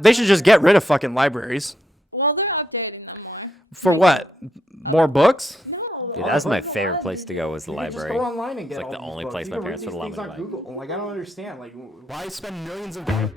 They should just get rid of fucking libraries. Well, they're updating them more. For what? More books? No. Dude, that's my favorite place to go was the library. Just go online and get It's like all the these only books. place You my can parents read would allow these me things to on buy. Google. Like, I don't understand. Like, why spend millions of dollars?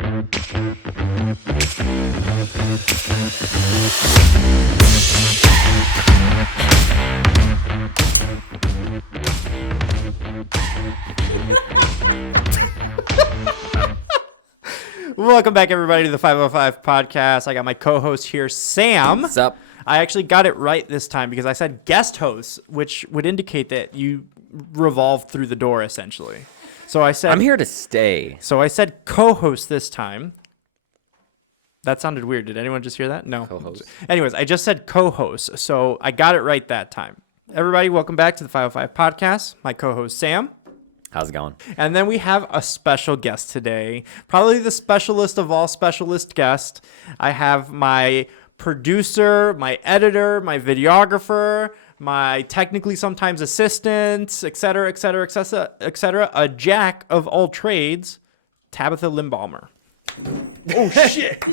Welcome back, everybody, to the 505 podcast. I got my co-host here, Sam. What's up? I actually got it right this time because I said guest host, which would indicate that you revolved through the door, essentially. So I said I'm here to stay. So I said co-host this time. That sounded weird. Did anyone just hear that? No. Co-host. Anyways, I just said co-host, so I got it right that time. Everybody, welcome back to the 505 podcast. My co-host, Sam. How's it going? And then we have a special guest today, probably the specialist of all specialist guests. I have my producer, my editor, my videographer, my technically sometimes assistant, etc., a jack of all trades, Tabitha Limbalmer. Oh, shit.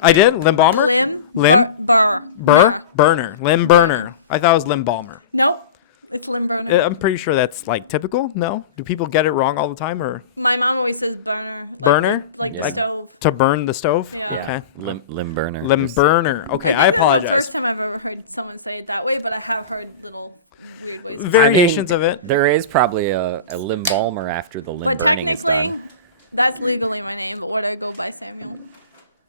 I did? Limbalmer? Lim? Burner. Lim Burner. I thought it was Limbalmer. Nope. It's Lim Burner. I'm pretty sure that's like typical. No? Do people get it wrong all the time or? My mom always says burner. Burner? Like Yeah. the stove. To burn the stove? Yeah. Okay. Limb burner. Lim burner. Okay, I apologize. First time I've ever heard someone say it that way, but I have heard little weird things. Variations of it. There is probably a limb balmer after the limb burning is done. That's legally my name, but what I go by Samuel.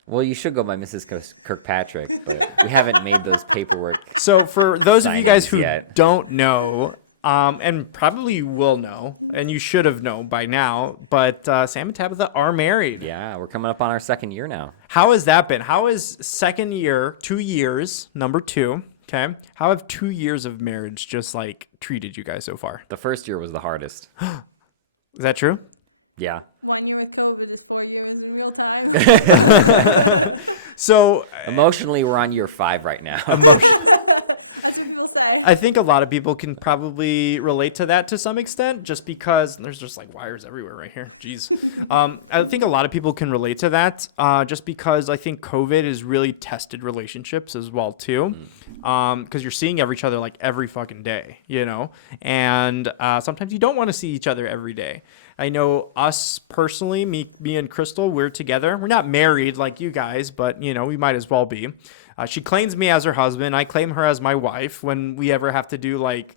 Well, you should go by Mrs. Kirkpatrick, but we haven't made those paperwork. So for those of you guys Signings who yet. don't know, and probably you will know, and you should have known by now, but Sam and Tabitha are married. Yeah, we're coming up on our second year now. How has that been? How is second year, 2 years, number 2, okay? How have 2 years of marriage just like treated you guys so far? The first year was the hardest. Is that true? Yeah. 1 year with COVID is 4 years in real time. So Emotionally, we're on year 5 right now. emotion. People say. I think a lot of people can probably relate to that to some extent, just because there's just like wires everywhere right here. Jeez. I think a lot of people can relate to that, just because I think COVID has really tested relationships as well too, because you're seeing each other like every fucking day, you know, and sometimes you don't want to see each other every day. I know us personally, me and Crystal, we're together. We're not married like you guys, but you know, we might as well be. She claims me as her husband. I claim her as my wife when we ever have to do like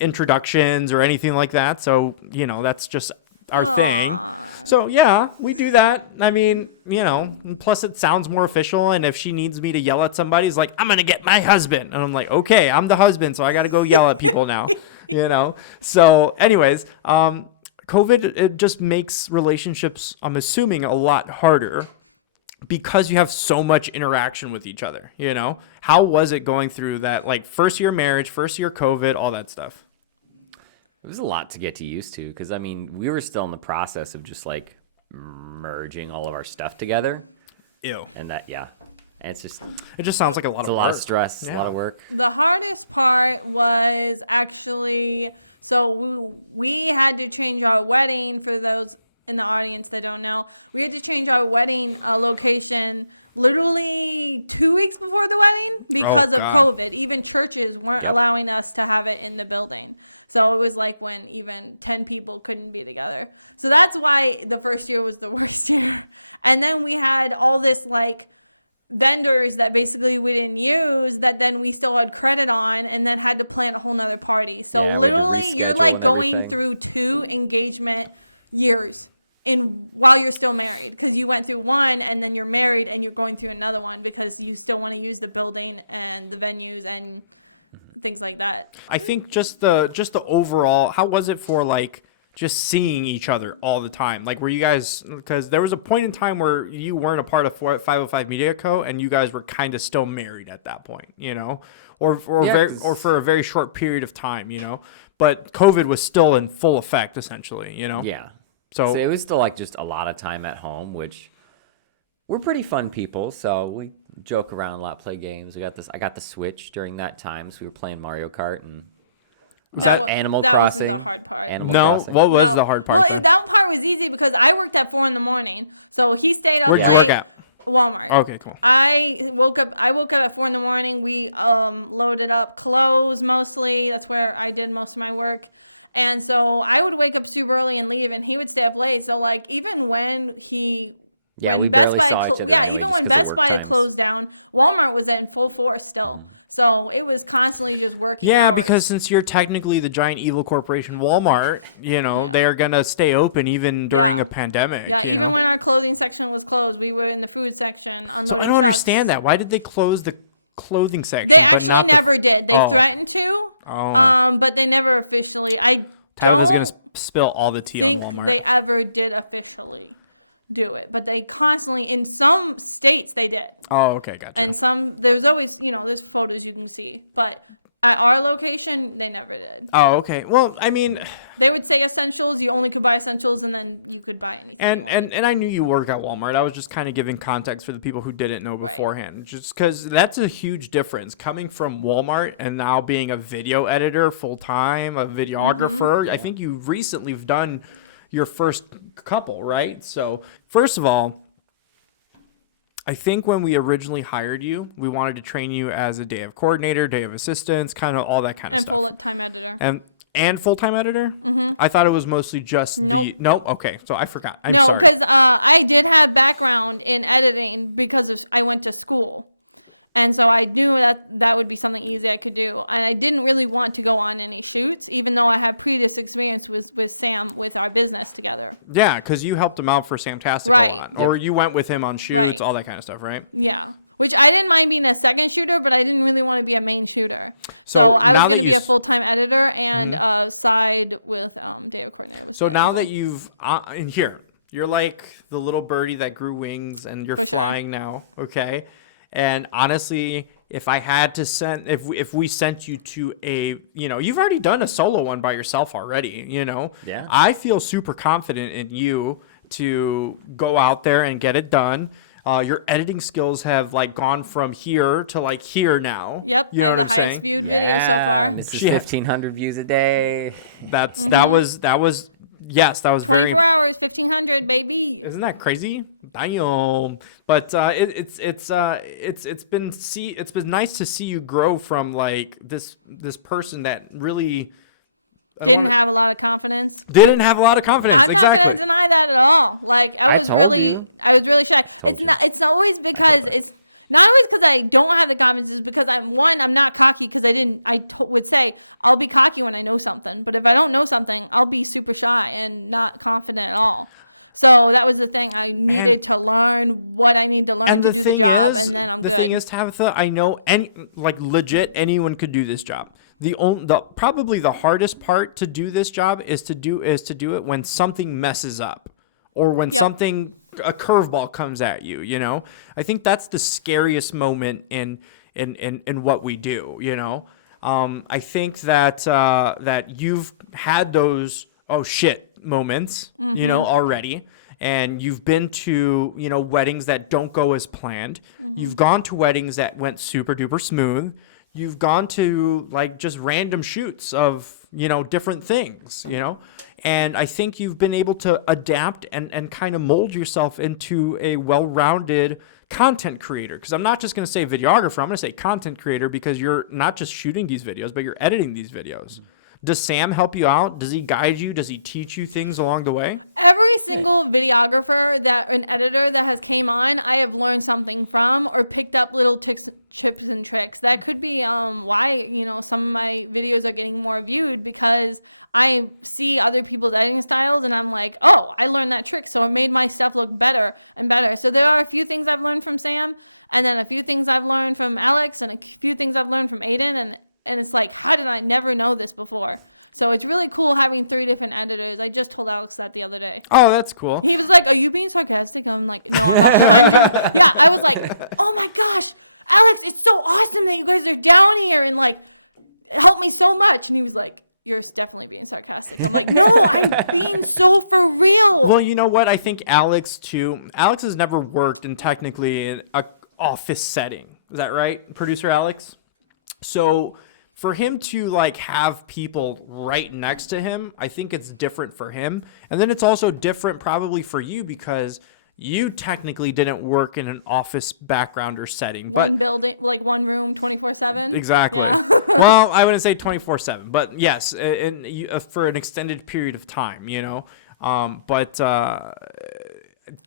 introductions or anything like that. So, you know, that's just our thing. So, yeah, we do that. I mean, you know, plus it sounds more official. And if she needs me to yell at somebody, it's like, I'm going to get my husband. And I'm like, okay, I'm the husband. So I got to go yell at people now, you know? So anyways, COVID, it just makes relationships, I'm assuming, a lot harder because you have so much interaction with each other, you know? How was it going through that, like, first year marriage, first year COVID, all that stuff? It was a lot to get used to because, I mean, we were still in the process of just like merging all of our stuff together. Ew. And that, yeah. And it's just, It just sounds like a lot it's of a lot of work. stress, a Yeah. lot of work. The hardest part was actually, so we had to change our wedding for those in the audience that don't know. We had to change our wedding, our location, literally 2 weeks before the wedding Oh, because God. of COVID. Even churches weren't Yep. allowing us to have it in the building. So it was like when even 10 people couldn't be together. So that's why the first year was the worst. And then we had all this like vendors that basically we didn't use that then we still had credit on and then had to plan a whole other party. So Yeah, we had to literally, reschedule you're, and everything. Going through 2 engagement years while you're still married, because you went through one and then you're married and you're going through another one because you still want to use the building and the venues and things like that. I think just the overall, how was it for, like, just seeing each other all the time? Like, were you guys, because there was a point in time where you weren't a part of 505 Media Co. and you guys were kind of still married at that point, you know, or Yeah, for a very short period of time, you know, but COVID was still in full effect essentially, you know? Yeah. So So it was still like just a lot of time at home, which we're pretty fun people. So we joke around a lot, play games. I got the Switch during that time, so we were playing Mario Kart and was that, Animal That was Crossing. the hard part. Animal no, Crossing. what was the hard part Well, then? that part was easy because I worked at 4 in the morning, so he stayed Where'd Yeah. you work at? Walmart. Okay, cool. I woke up at 4 in the morning. We loaded up clothes mostly. That's where I did most of my work. And so I would wake up super early and leave, and he would stay up late. So like even when he Yeah, we Best barely Buy saw each closed- other yeah, anyway, even just when because of Best work Buy times. closed down, Walmart was in full force still. So it was constantly just working. Yeah, because since you're technically the giant evil corporation Walmart, you know, they're going to stay open even during a pandemic, you know. Even when our clothing section was closed, we were in the food section. So I don't understand that. Why did they close the clothing section but not the never did. They Oh. threatened to, Oh. but they never officially. Tabitha's going to don't spill all the tea on think Walmart. They ever did officially do it, but they constantly, in some states, they did. Oh, okay, gotcha. And there's always, there's photos you can see, but at our location, they never did. Oh, okay. Well, I mean, They would say essentials, you only could buy essentials, and then you could buy and anything. I knew you work at Walmart. I was just kind of giving context for the people who didn't know beforehand, just because that's a huge difference coming from Walmart and now being a video editor full time, a videographer. I think you recently have done your first couple, right? So first of all, I think when we originally hired you, we wanted to train you as a day of coordinator, day of assistants, kind of all that kind of stuff. And full-time editor? I thought it was mostly just the nope. Okay, so I forgot. I'm sorry. Because, I did have background in editing because I went to school. And so I knew that would be something easy I could do. And I didn't really want to go on any shoots, even though I have previous experience with Sam with our business together. Yeah, because you helped him out for Samtastic a Right. lot, or you went with him on shoots, all that kind of stuff, right? Yeah. Which I didn't mind being a second shooter, but I didn't really want to be a main shooter. So I now was that you, a full-time editor and side with video production. so now that you've in here, you're like the little birdie that grew wings, and you're flying now, okay? And honestly, if I had to send, if we sent you to a, you've already done a solo one by yourself already, Yeah. I feel super confident in you to go out there and get it done. Your editing skills have like gone from here to like here now. Yep. You know what I'm saying? Yeah, Mrs. Yeah. 1,500 views a day. That was very 4 hours, 1,500, baby. Isn't that crazy? Damn. But it's been nice to see you grow from like this person that really I don't want Didn't have a lot of confidence. didn't have a lot of confidence. I'm Exactly. not gonna deny that at all. Like, I told really- you. I really checked. Told you. It's always I told because her. it's not only because I don't have the confidence, it's because I'm not cocky because I would say I'll be cocky when I know something, but if I don't know something, I'll be super shy and not confident at all. So that was the thing. I needed to learn what I need to learn. And the to thing do the is, job, and then I'm the good. thing is, Tabitha, I know legit anyone could do this job. Probably the hardest part to do this job is to do it when something messes up or when a curveball comes at you, I think that's the scariest moment in what we do, I think that you've had those oh shit moments, already, and you've been to, weddings that don't go as planned. You've gone to weddings that went super duper smooth. You've gone to like just random shoots of, different things, and I think you've been able to adapt and kind of mold yourself into a well-rounded content creator. Because I'm not just going to say videographer, I'm going to say content creator because you're not just shooting these videos, but you're editing these videos. Does Sam help you out? Does he guide you? Does he teach you things along the way? Every single videographer an editor that has came on, I have learned something from or picked up little tips and tricks. That could be why some of my videos are getting more views because I see other people's editing styles and I'm like, oh, I learned that trick, so it made my stuff look better and better. So there are a few things I've learned from Sam, and then a few things I've learned from Alex, and a few things I've learned from Aiden, and it's like, how did I never know this before? So it's really cool having 3 different editors. I just told Alex that the other day. Oh, that's cool. He was like, are you being sarcastic? And I'm like, yeah. I was like, oh my gosh, Alex, it's so awesome that you guys are down here and like help me so much. And he was like, you're definitely being sarcastic. I'm being so for real. Well, you know what? I think Alex has never worked in technically an office setting. Is that right? Producer Alex? So for him to like have people right next to him, I think it's different for him. And then it's also different probably for you because you technically didn't work in an office background or setting, but Building, like one room, 24/7. exactly. Well, I wouldn't say 24/7, but yes, for an extended period of time, But I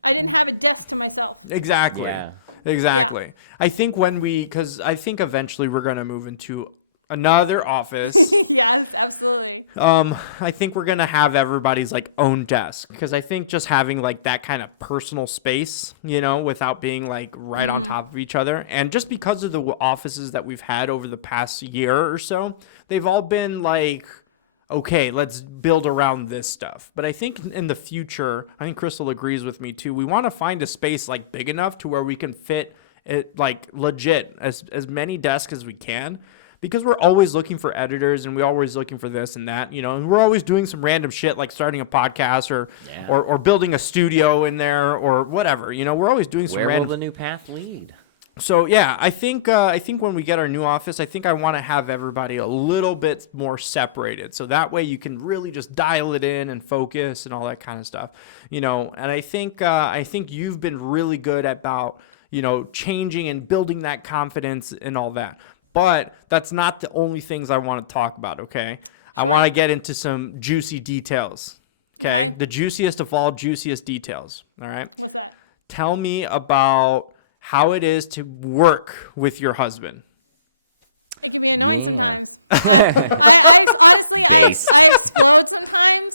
didn't have a desk to myself. exactly. Yeah. Exactly. I think because I think eventually we're going to move into another office. Yes, absolutely. I think we're going to have everybody's like own desk, because I think just having like that kind of personal space, without being like right on top of each other. And just because of the offices that we've had over the past year or so, they've all been like, okay, let's build around this stuff. But I think in the future, I think Crystal agrees with me too. We want to find a space like big enough to where we can fit it like legit as many desks as we can, because we're always looking for editors and we're always looking for this and that, and we're always doing some random shit like starting a podcast or building a studio in there or whatever. We're always doing some Where random. will the new path lead? So yeah, I think when we get our new office, I think I want to have everybody a little bit more separated, so that way you can really just dial it in and focus and all that kind of stuff, And I think you've been really good about changing and building that confidence and all that. But that's not the only things I want to talk about. Okay, I want to get into some juicy details. Okay, the juiciest of all juiciest details. All right, tell me about how it is to work with your husband. Yeah. Honestly, Based. I explode sometimes,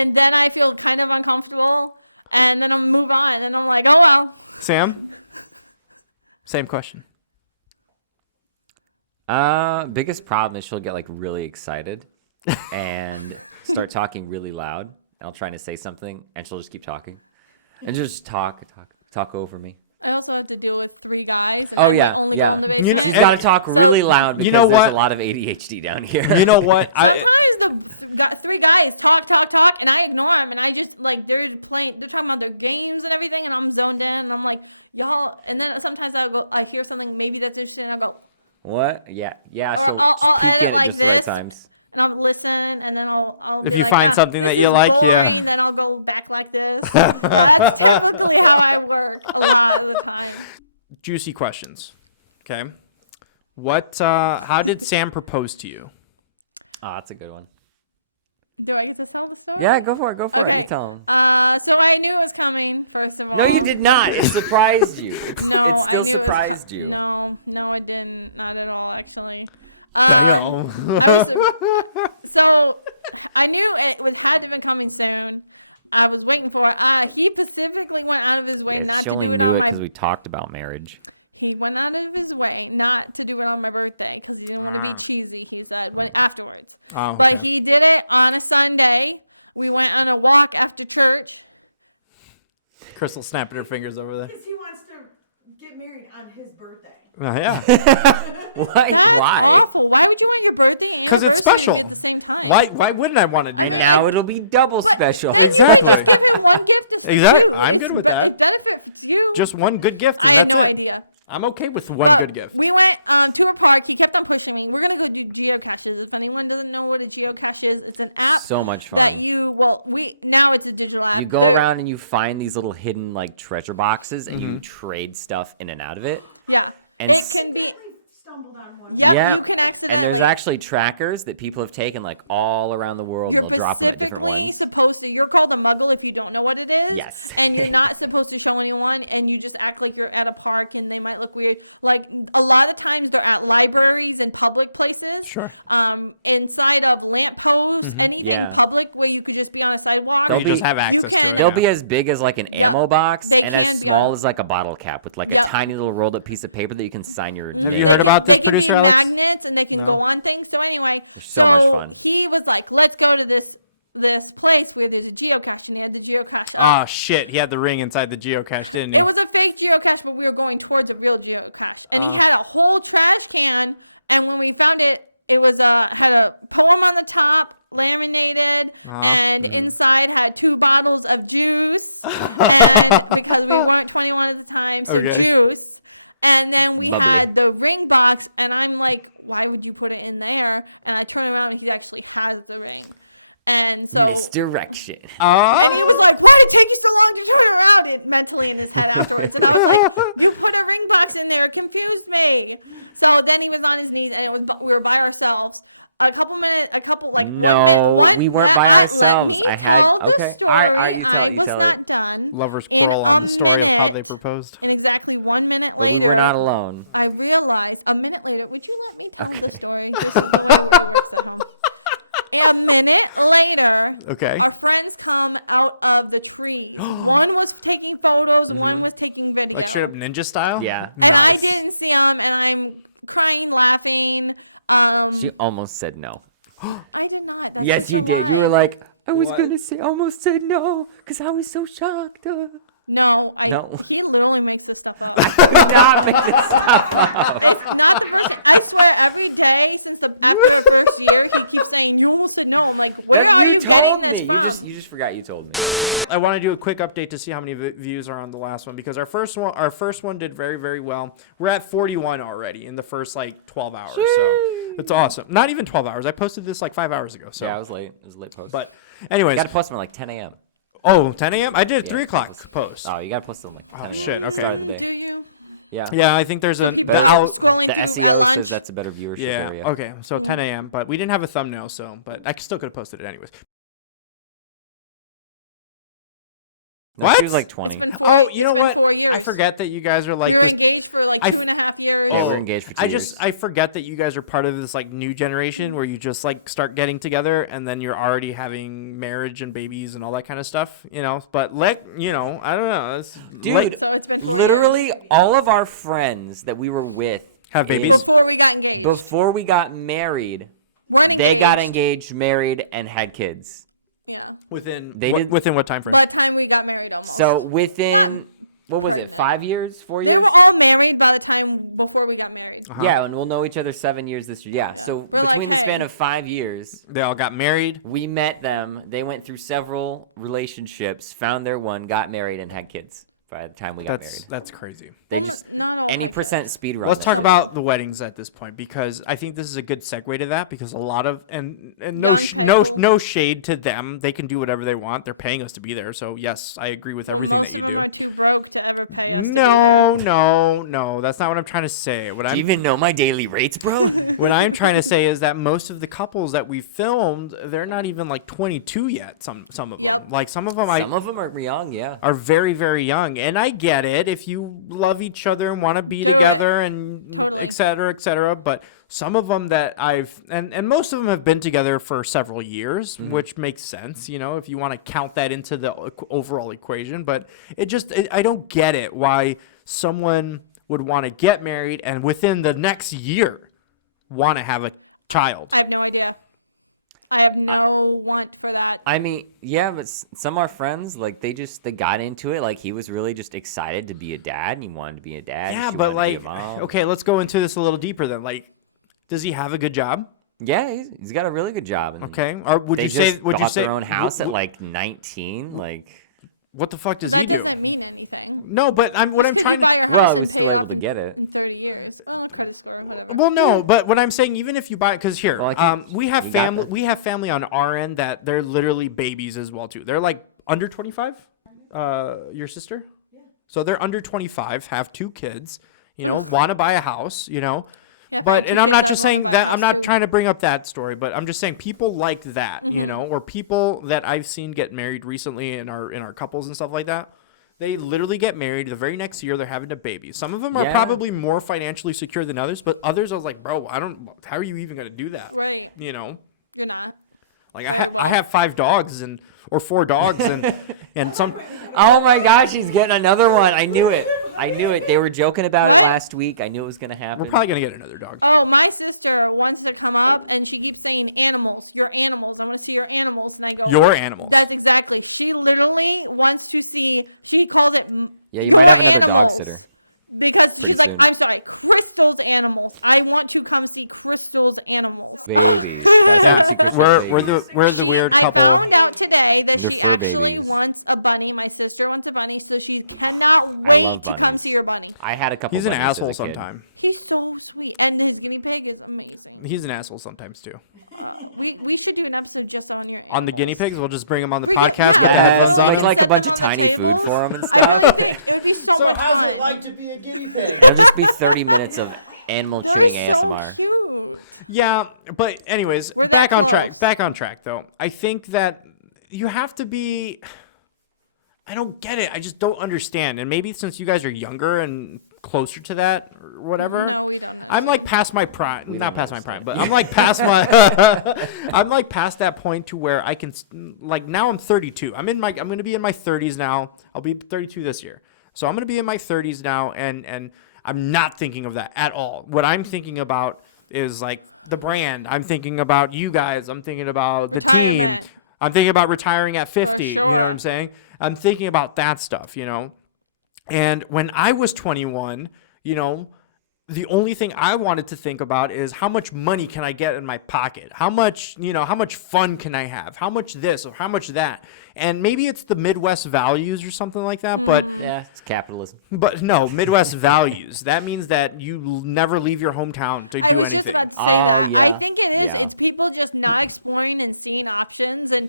and then I feel kind of uncomfortable, and then I move on, and I'm like, oh well. Sam? Same question. Biggest problem is she'll get like really excited and start talking really loud. And I'll try to say something, and she'll just keep talking, and just talk over me. I also have to deal with 3 guys. Oh yeah. She's got to talk really loud because there's what? a lot of ADHD down here. You know what? Sometimes the 3 guys talk, and I ignore them, and I just like they're playing. They're talking about their games and everything, and I'm zoned in, and I'm like, y'all. And then sometimes I hear something maybe that they're saying, I go. What? Yeah. She'll just peek in at just the right times. And I'll listen, and then I'll If be you like, find something that you like, yeah. And then I'll go back like this. That's typically how I work a lot of the time. Juicy questions. Okay. How did Sam propose to you? Oh, that's a good one. Do I get to tell the story? Yeah, go for it. You tell him. So I knew it was coming personally. No, you did not. It surprised you. It still surprised you. No, it didn't. Not at all, actually. Damn. So I knew it had to be coming soon. I was waiting for it. He specifically went out of his way. Yeah, she only knew it because we talked about marriage. He went out of his way not to do it on my birthday because he didn't want to be cheesy, he said, but afterwards. Oh, But okay. he did it on a Sunday. We went on a walk after church. Crystal snapping her fingers over there. Because he wants to get married on his birthday. Oh, yeah. Why? Why would you want your birthday? and Because your it's birthday special. at the same time? Why wouldn't I want to do And that? now it'll be double special. Exactly. Exactly. Exactly. I'm good with that. Just one good gift and that's it. Idea. I'm okay with one good gift. We went to a park. He kept on pushing me. We're going to go do geocaches. If anyone doesn't know what a geocache is, it's an app So much fun. that now it's a digital app. You go around and you find these little hidden like treasure boxes and you trade stuff in and out of it. Yeah. And Accidentally stumbled on one. yeah, and there's actually trackers that people have taken like all around the world and they'll drop them at different ones. You're called a muggle if you don't know what it is. Yes. And you're not supposed to show anyone, and you just act like you're at a park, and they might look weird. Like a lot of times they're at libraries and public places. Sure. Inside of lampposts, anything Yeah. public where you could just be on a sidewalk. They'll You be- just have access to it. They'll yeah. be as big as like an ammo box and as can small go. as like a bottle cap with like a Yeah. tiny little rolled up piece of paper that you can sign your Have name you heard in. about this, They can producer be Alex? magnets, and they can No. go on things. So anyway, They're so much fun. He was like, "Let's go to this place where there's a geocache." And he had the geocache. Oh, shit. He had the ring inside the geocache, didn't he? It was a fake geocache, but we were going towards a real geocache. And Oh. it had a whole trash can, and when we found it, it was had a poem on the top, laminated, and inside had 2 bottles of juice. Because we weren't 21 at the time. to Okay. juice. And then we Bubbly. had the ring box, and I'm like, why would you put it in there? And I turn around and he actually has the ring. And so Misdirection. Oh. he was like, why did it take you so long to put it around? It meant You put a ring toss in there, it confused me. So then he was on his knees, and we were by ourselves. A couple like, No, what? we weren't by Let me ourselves. I had tell the okay. story. All right, you I tell was it. not done. Lovers quarrel on the story of how they proposed. And exactly 1 minute But we later, were not alone. I realized a minute later, would you let me tell Okay. the story? A minute later, Okay. our friends come out of the tree. One was taking photos, one was taking videos. Like straight up ninja style? Yeah. And I Nice. didn't see them, and I'm crying, laughing. She almost said no. I don't know. Yes, you did. You were like, I was What? gonna say, almost said no, because I was so shocked. No. No. You ruined my sister. I could not make this stuff up. I swear every day since the past year, you keep saying you almost said no. I'm like, That where are you told getting me. this You from? just forgot you told me. I want to do a quick update to see how many views are on the last one because our first one did very, very well. We're at 41 already in the first like 12 hours. So it's awesome. Not even 12 hours. I posted this like 5 hours ago. So Yeah, I was late. It was a late post. but anyways, you gotta post them at like 10 a.m. 10 a.m. I did a Yeah, 3 o'clock post- post. Oh, you gotta post them like 10 a.m. shit, okay. Start of the day. Yeah. Yeah, I think there's the SEO says that's a better viewership Yeah. area. Okay. So 10 a.m. But we didn't have a thumbnail, but I still could have posted it anyways. No, What? She was like 20. Oh, you know what? I forget that you guys are like this. I f- Yeah, Oh, we're engaged for 2 years. I forget that you guys are part of this like new generation where you just like start getting together and then you're already having marriage and babies and all that kind of stuff, But I don't know. It's Dude, literally all of our friends that we were with Have babies? before we got married, they got engaged, married, and had kids. within They did- within what time frame? By the time we got married, though. So within, what was it, 5 years, 4 We were years? all married by the time before we got married. Uh-huh. Yeah, and we'll know each other 7 years this year. Yeah, so between the span of 5 years, They all got married. we met them. They went through several relationships, found their one, got married, and had kids by the time we got married. That's crazy. They just, any percent speed run. Let's that talk shit. about the weddings at this point because I think this is a good segue to that because a lot of and no shade to them. They can do whatever they want. They're paying us to be there. So yes, I agree with everything that you do. I'm too broke to ever play. No. That's not what I'm trying to say. Do you even know my daily rates, bro? What I'm trying to say is that most of the couples that we filmed, they're not even like 22 yet. Some of them, like some of them, Some of them are young, yeah. are very, very young. And I get it if you love each other and want to be together and et cetera, but some of them that and most of them have been together for several years, which makes sense, if you want to count that into the overall equation. But I don't get it why someone would want to get married and within the next year want to have a child. I have no idea. I have no want for that. I mean, yeah, but some of our friends, like, they got into it. Like, he was really just excited to be a dad, and he wanted to be a dad. Yeah, she but wanted to be like, a mom. okay, let's go into this a little deeper then. Like, does he have a good job? Yeah, he's got a really good job. And Okay. Or would they you say? just Would you bought say their own house at wh- like 19? Like, What the fuck does he do? Doesn't mean anything. No, but what I'm trying to. well, he was still able to get it. 30 years. Well, no, but what I'm saying, even if you buy, because here, Well, I think we have you got family. that. We have family on our end that they're literally babies as well too. They're like under 25. Your sister. Yeah. So they're under 25, have 2 kids. Want to buy a house. But and I'm not just saying that. I'm not trying to bring up that story, but I'm just saying people like that. Or people that I've seen get married recently in our couples and stuff like that. They literally get married the very next year. They're having a baby. Some of them are Yeah. probably more financially secure than others, but others I was like, bro, how are you even going to do that? Like I have 5 dogs or 4 dogs and some. Oh my gosh, he's getting another one. I knew it. They were joking about it last week. I knew it was going to happen. We're probably going to get another dog. Oh, my sister wants to come up and she keeps saying animals. Your animals. I want to see your animals. And I go, Your animals. That's exactly. She literally wants to see. She called it. Yeah, you might have another dog animals. sitter. Because Pretty she's soon. Like, I've got Crystal's animals. I want you to come see Crystal's animals. Babies. Gotta Yeah, see Crystal's we're babies. the weird couple. I found out today that They're she fur actually babies. wants a bunny. My sister wants a bunny, so she cannot I wait love to come bunnies. see your bunny. I had a couple He's an bunnies as a asshole kid. sometime. He's so sweet, and his guinea pig is amazing. He's an asshole sometimes too. We should do an episode just on here. On the guinea pigs, we'll just bring him on the podcast. Put the Yes, headphones on. make him. like a bunch of tiny food for him and stuff. So how's it like to be a guinea pig? It'll just be 30 minutes of animal chewing ASMR. Yeah, but anyways, back on track. Back on track, though. I think that you have to be. I don't get it. I just don't understand. And maybe since you guys are younger and closer to that or whatever, I'm like past my prime. Not past my prime, but I'm like past my. I'm like past that point to where I can like now I'm 32. I'm going to be in my 30s now. I'll be 32 this year, so I'm going to be in my 30s now, and I'm not thinking of that at all. What I'm thinking about is like the brand. I'm thinking about you guys. I'm thinking about the team. I'm thinking about retiring at 50. You know what I'm saying? I'm thinking about that stuff, you know? And when I was 21, you know, the only thing I wanted to think about is how much money can I get in my pocket? How much, you know, how much fun can I have? How much this or how much that? And maybe it's the Midwest values or something like that, but Yeah, it's capitalism. no, Midwest values. That means that you never leave your hometown to do anything. Oh, yeah. I think it is. Yeah. It's people just not exploring and seeing options, and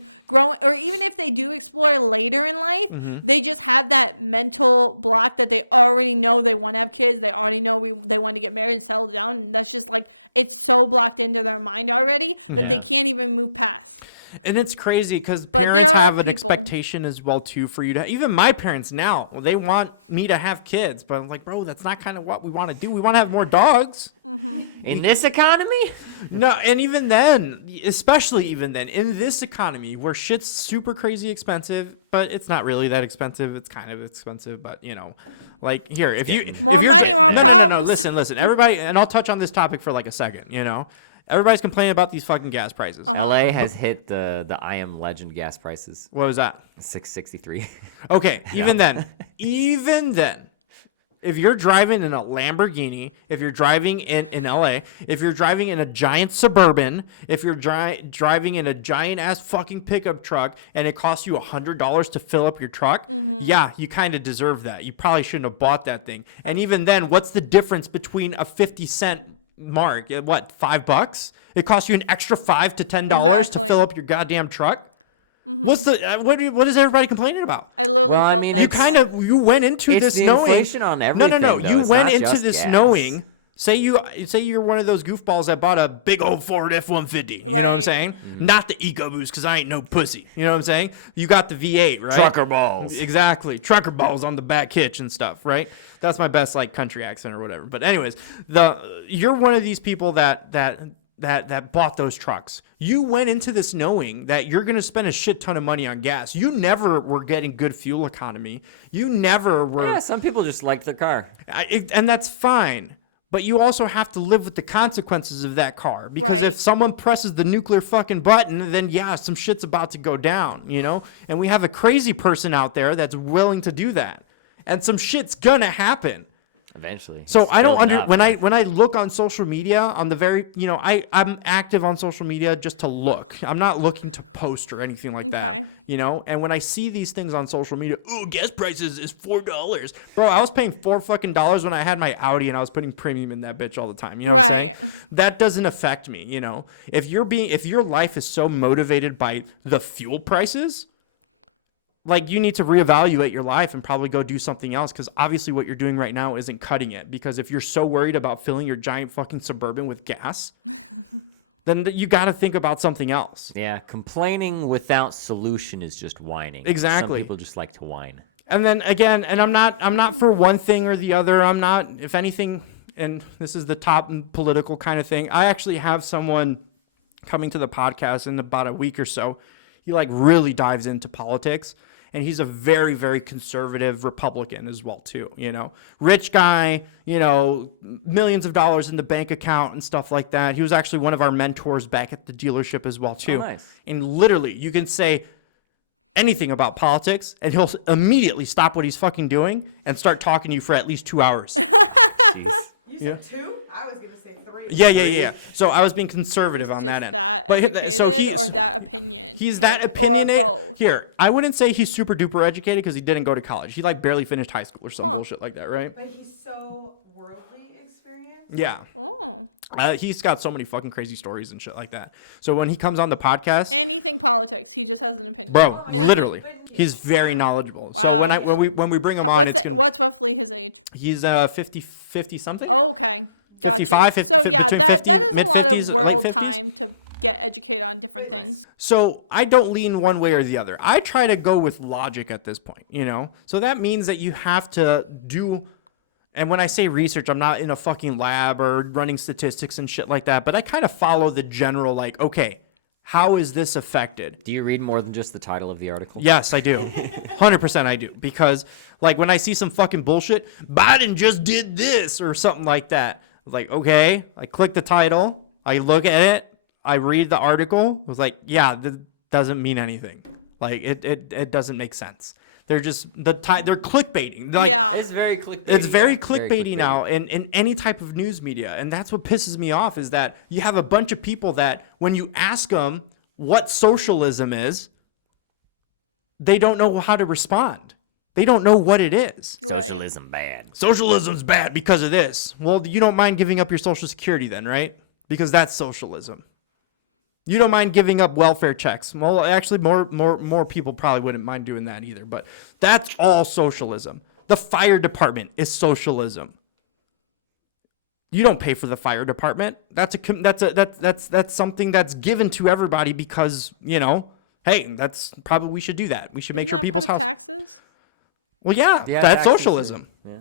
or even if they do explore later in life, they just have that mental block that they already know they want to have kids, they already know they want to get married, settle down, and that's just like it's so blocked into their mind already, Yeah. they can't even move past. And it's crazy because parents have an expectation as well too for you to. Even my parents now, they want me to have kids, but I'm like, bro, that's not kind of what we want to do. We want to have more dogs. In this economy? No, and even then, especially even then, in this economy where shit's super crazy expensive, but it's not really that expensive. It's kind of expensive, but you know, like here, if you're no, listen, everybody, and I'll touch on this topic for like a second. You know, everybody's complaining about these fucking gas prices. LA has hit the I Am Legend gas prices. What was that? $6.63. Okay, even then, if you're driving in a Lamborghini, if you're driving in LA, if you're driving in a giant Suburban, if you're driving in a giant ass fucking pickup truck and it costs you $100 to fill up your truck, yeah, you kind of deserve that. You probably shouldn't have bought that thing. And even then, what's the difference between a 50-cent mark? What, $5? It costs you an extra $5 to $10 to fill up your goddamn truck? What's the what is everybody complaining about? Well, I mean, You went into it's this the knowing inflation on everything. No. though. You It's went not into just this gas. knowing. Say you're one of those goofballs that bought a big old Ford F-150. You know what I'm saying? Not the EcoBoost, because I ain't no pussy. You know what I'm saying? You got the V8, right? Trucker balls. Exactly. Trucker balls on the back hitch and stuff, right? That's my best like country accent or whatever. But anyways, you're one of these people that bought those trucks. You went into this knowing that you're going to spend a shit ton of money on gas. You never were getting good fuel economy. You never were. Yeah, some people just like their car. And that's fine. But you also have to live with the consequences of that car. Because if someone presses the nuclear fucking button, then yeah, some shit's about to go down, you know? And we have a crazy person out there that's willing to do that. And some shit's gonna happen. Eventually. So It's I don't building up. when I look on social media on the very, you know, I'm active on social media just to look. I'm not looking to post or anything like that, you know? And when I see these things on social media, oh, gas prices is $4. Bro, I was paying $4 fucking dollars when I had my Audi and I was putting premium in that bitch all the time. You know what I'm saying? That doesn't affect me, you know? If your life is so motivated by the fuel prices, like you need to reevaluate your life and probably go do something else, because obviously what you're doing right now isn't cutting it. Because if you're so worried about filling your giant fucking Suburban with gas, then you got to think about something else. Yeah, complaining without solution is just whining. Exactly. Some people just like to whine. And then again, and I'm not for one thing or the other. I'm not, if anything, and this is the top political kind of thing. I actually have someone coming to the podcast in about a week or so. He like really dives into politics. And he's a very, very conservative Republican as well, too, you know. Rich guy, you know, millions of dollars in the bank account and stuff like that. He was actually one of our mentors back at the dealership as well, too. Oh, nice. And literally, you can say anything about politics, and he'll immediately stop what he's fucking doing and start talking to you for at least 2 hours. Jeez. You said 2? I was going to say 3. Yeah. So I was being conservative on that end. But so he's that opinionated. Here, I wouldn't say he's super duper educated because he didn't go to college. He like barely finished high school or some bullshit like that, right? But he's so worldly experienced. Yeah. He's got so many fucking crazy stories and shit like that. So when he comes on the podcast, Anything politics, he just has an opinion. bro, literally, he's very knowledgeable. So when we bring him on, it's gonna. What's roughly his He's 50 something, Oh, okay. 55, So, 50, yeah, between that 50, was mid more 50s, real late time 50s. to get educated on different things. So I don't lean one way or the other. I try to go with logic at this point, So that means that you have to do, and when I say research, I'm not in a fucking lab or running statistics and shit like that, but I kind of follow the general, like, okay, how is this affected? Do you read more than just the title of the article? Yes, I do. 100% I do. Because, like, when I see some fucking bullshit, Biden just did this or something like that. Like, okay, I click the title, I look at it, I read the article. I was like, yeah, that doesn't mean anything. Like, it doesn't make sense. They're just, they're clickbaiting. Like, It's very clickbaity. it's very yeah, clickbaity now in any type of news media. And that's what pisses me off is that you have a bunch of people that when you ask them what socialism is, they don't know how to respond. They don't know what it is. Socialism bad. Socialism's bad because of this. Well, you don't mind giving up your Social Security then, right? Because that's socialism. You don't mind giving up welfare checks. Well, actually, more people probably wouldn't mind doing that either. But that's all socialism. The fire department is socialism. You don't pay for the fire department. That's something that's given to everybody because hey, that's probably we should do that. We should make sure people's house. Well, yeah, that's taxes, socialism. Yeah.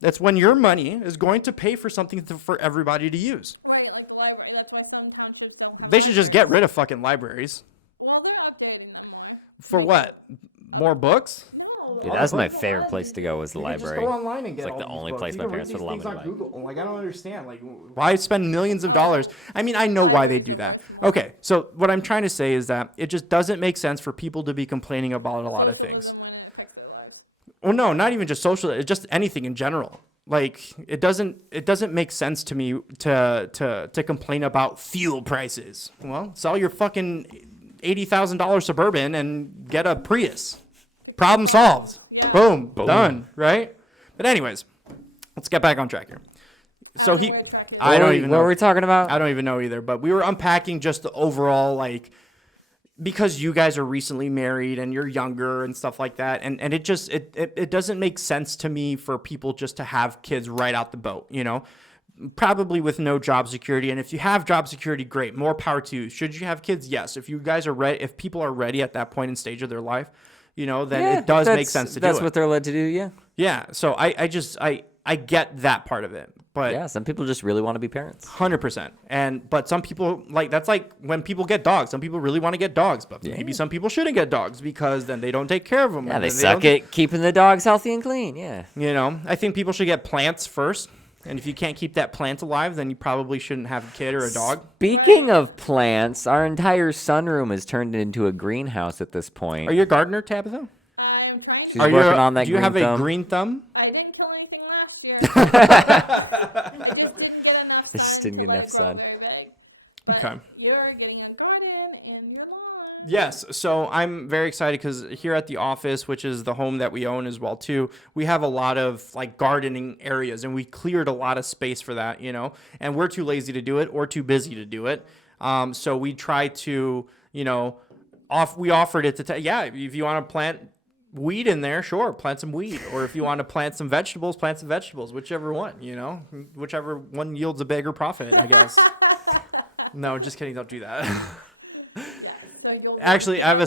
That's when your money is going to pay for something for everybody to use. Right, like the library. That's why some townships don't have They should just get rid of fucking libraries. Well, they're updating them more. For what? More books? No. Dude, that's my favorite place to go was the You can just library. go online and get It's like all the these only books. place You my can read parents these would allow me things to on buy. Google. Like, I don't understand. Like, why spend millions of dollars? I mean, I know why they do that. Okay, so what I'm trying to say is that it just doesn't make sense for people to be complaining about a lot of things. When it affects their lives. Well, no, not even just social. It's just anything in general. Like it doesn't make sense to me to complain about fuel prices. Well, sell your fucking $80,000 Suburban and get a Prius. Problem solved. Boom, done. Right. But anyways, let's get back on track here. So I don't even know. What were we talking about? I don't even know either. But we were unpacking just the overall like. Because you guys are recently married and you're younger and stuff like that. And it just, it doesn't make sense to me for people just to have kids right out the boat, probably with no job security. And if you have job security, great, more power to you. Should you have kids? Yes. If you guys are ready, if people are ready at that point in stage of their life, then it does make sense to do it. That's what they're led to do, yeah. Yeah. So I get that part of it. But Yeah, some people just really want to be parents. 100%. But some people that's like when people get dogs. Some people really want to get dogs, but maybe some people shouldn't get dogs because then they don't take care of them. Yeah, they suck at keeping the dogs healthy and clean, yeah. I think people should get plants first. And if you can't keep that plant alive, then you probably shouldn't have a kid or a dog. Speaking of plants, our entire sunroom has turned into a greenhouse at this point. Are you a gardener, Tabitha? I'm trying She's to. Are you working on that Do you green have thumb. a green thumb? I didn't kill anything last year. I just didn't get enough Just sun didn't to get let enough it grow sun. very big. But Okay. You're getting a garden in your lawn. Yes, so I'm very excited because here at the office, which is the home that we own as well too, we have a lot of like gardening areas, and we cleared a lot of space for that, and we're too lazy to do it or too busy to do it. So we try to, we offered it to, if you want to plant weed in there, sure, plant some weed, or if you want to plant some vegetables, whichever one, whichever one yields a bigger profit, I guess. No, just kidding, don't do that. So you'll Actually, I have a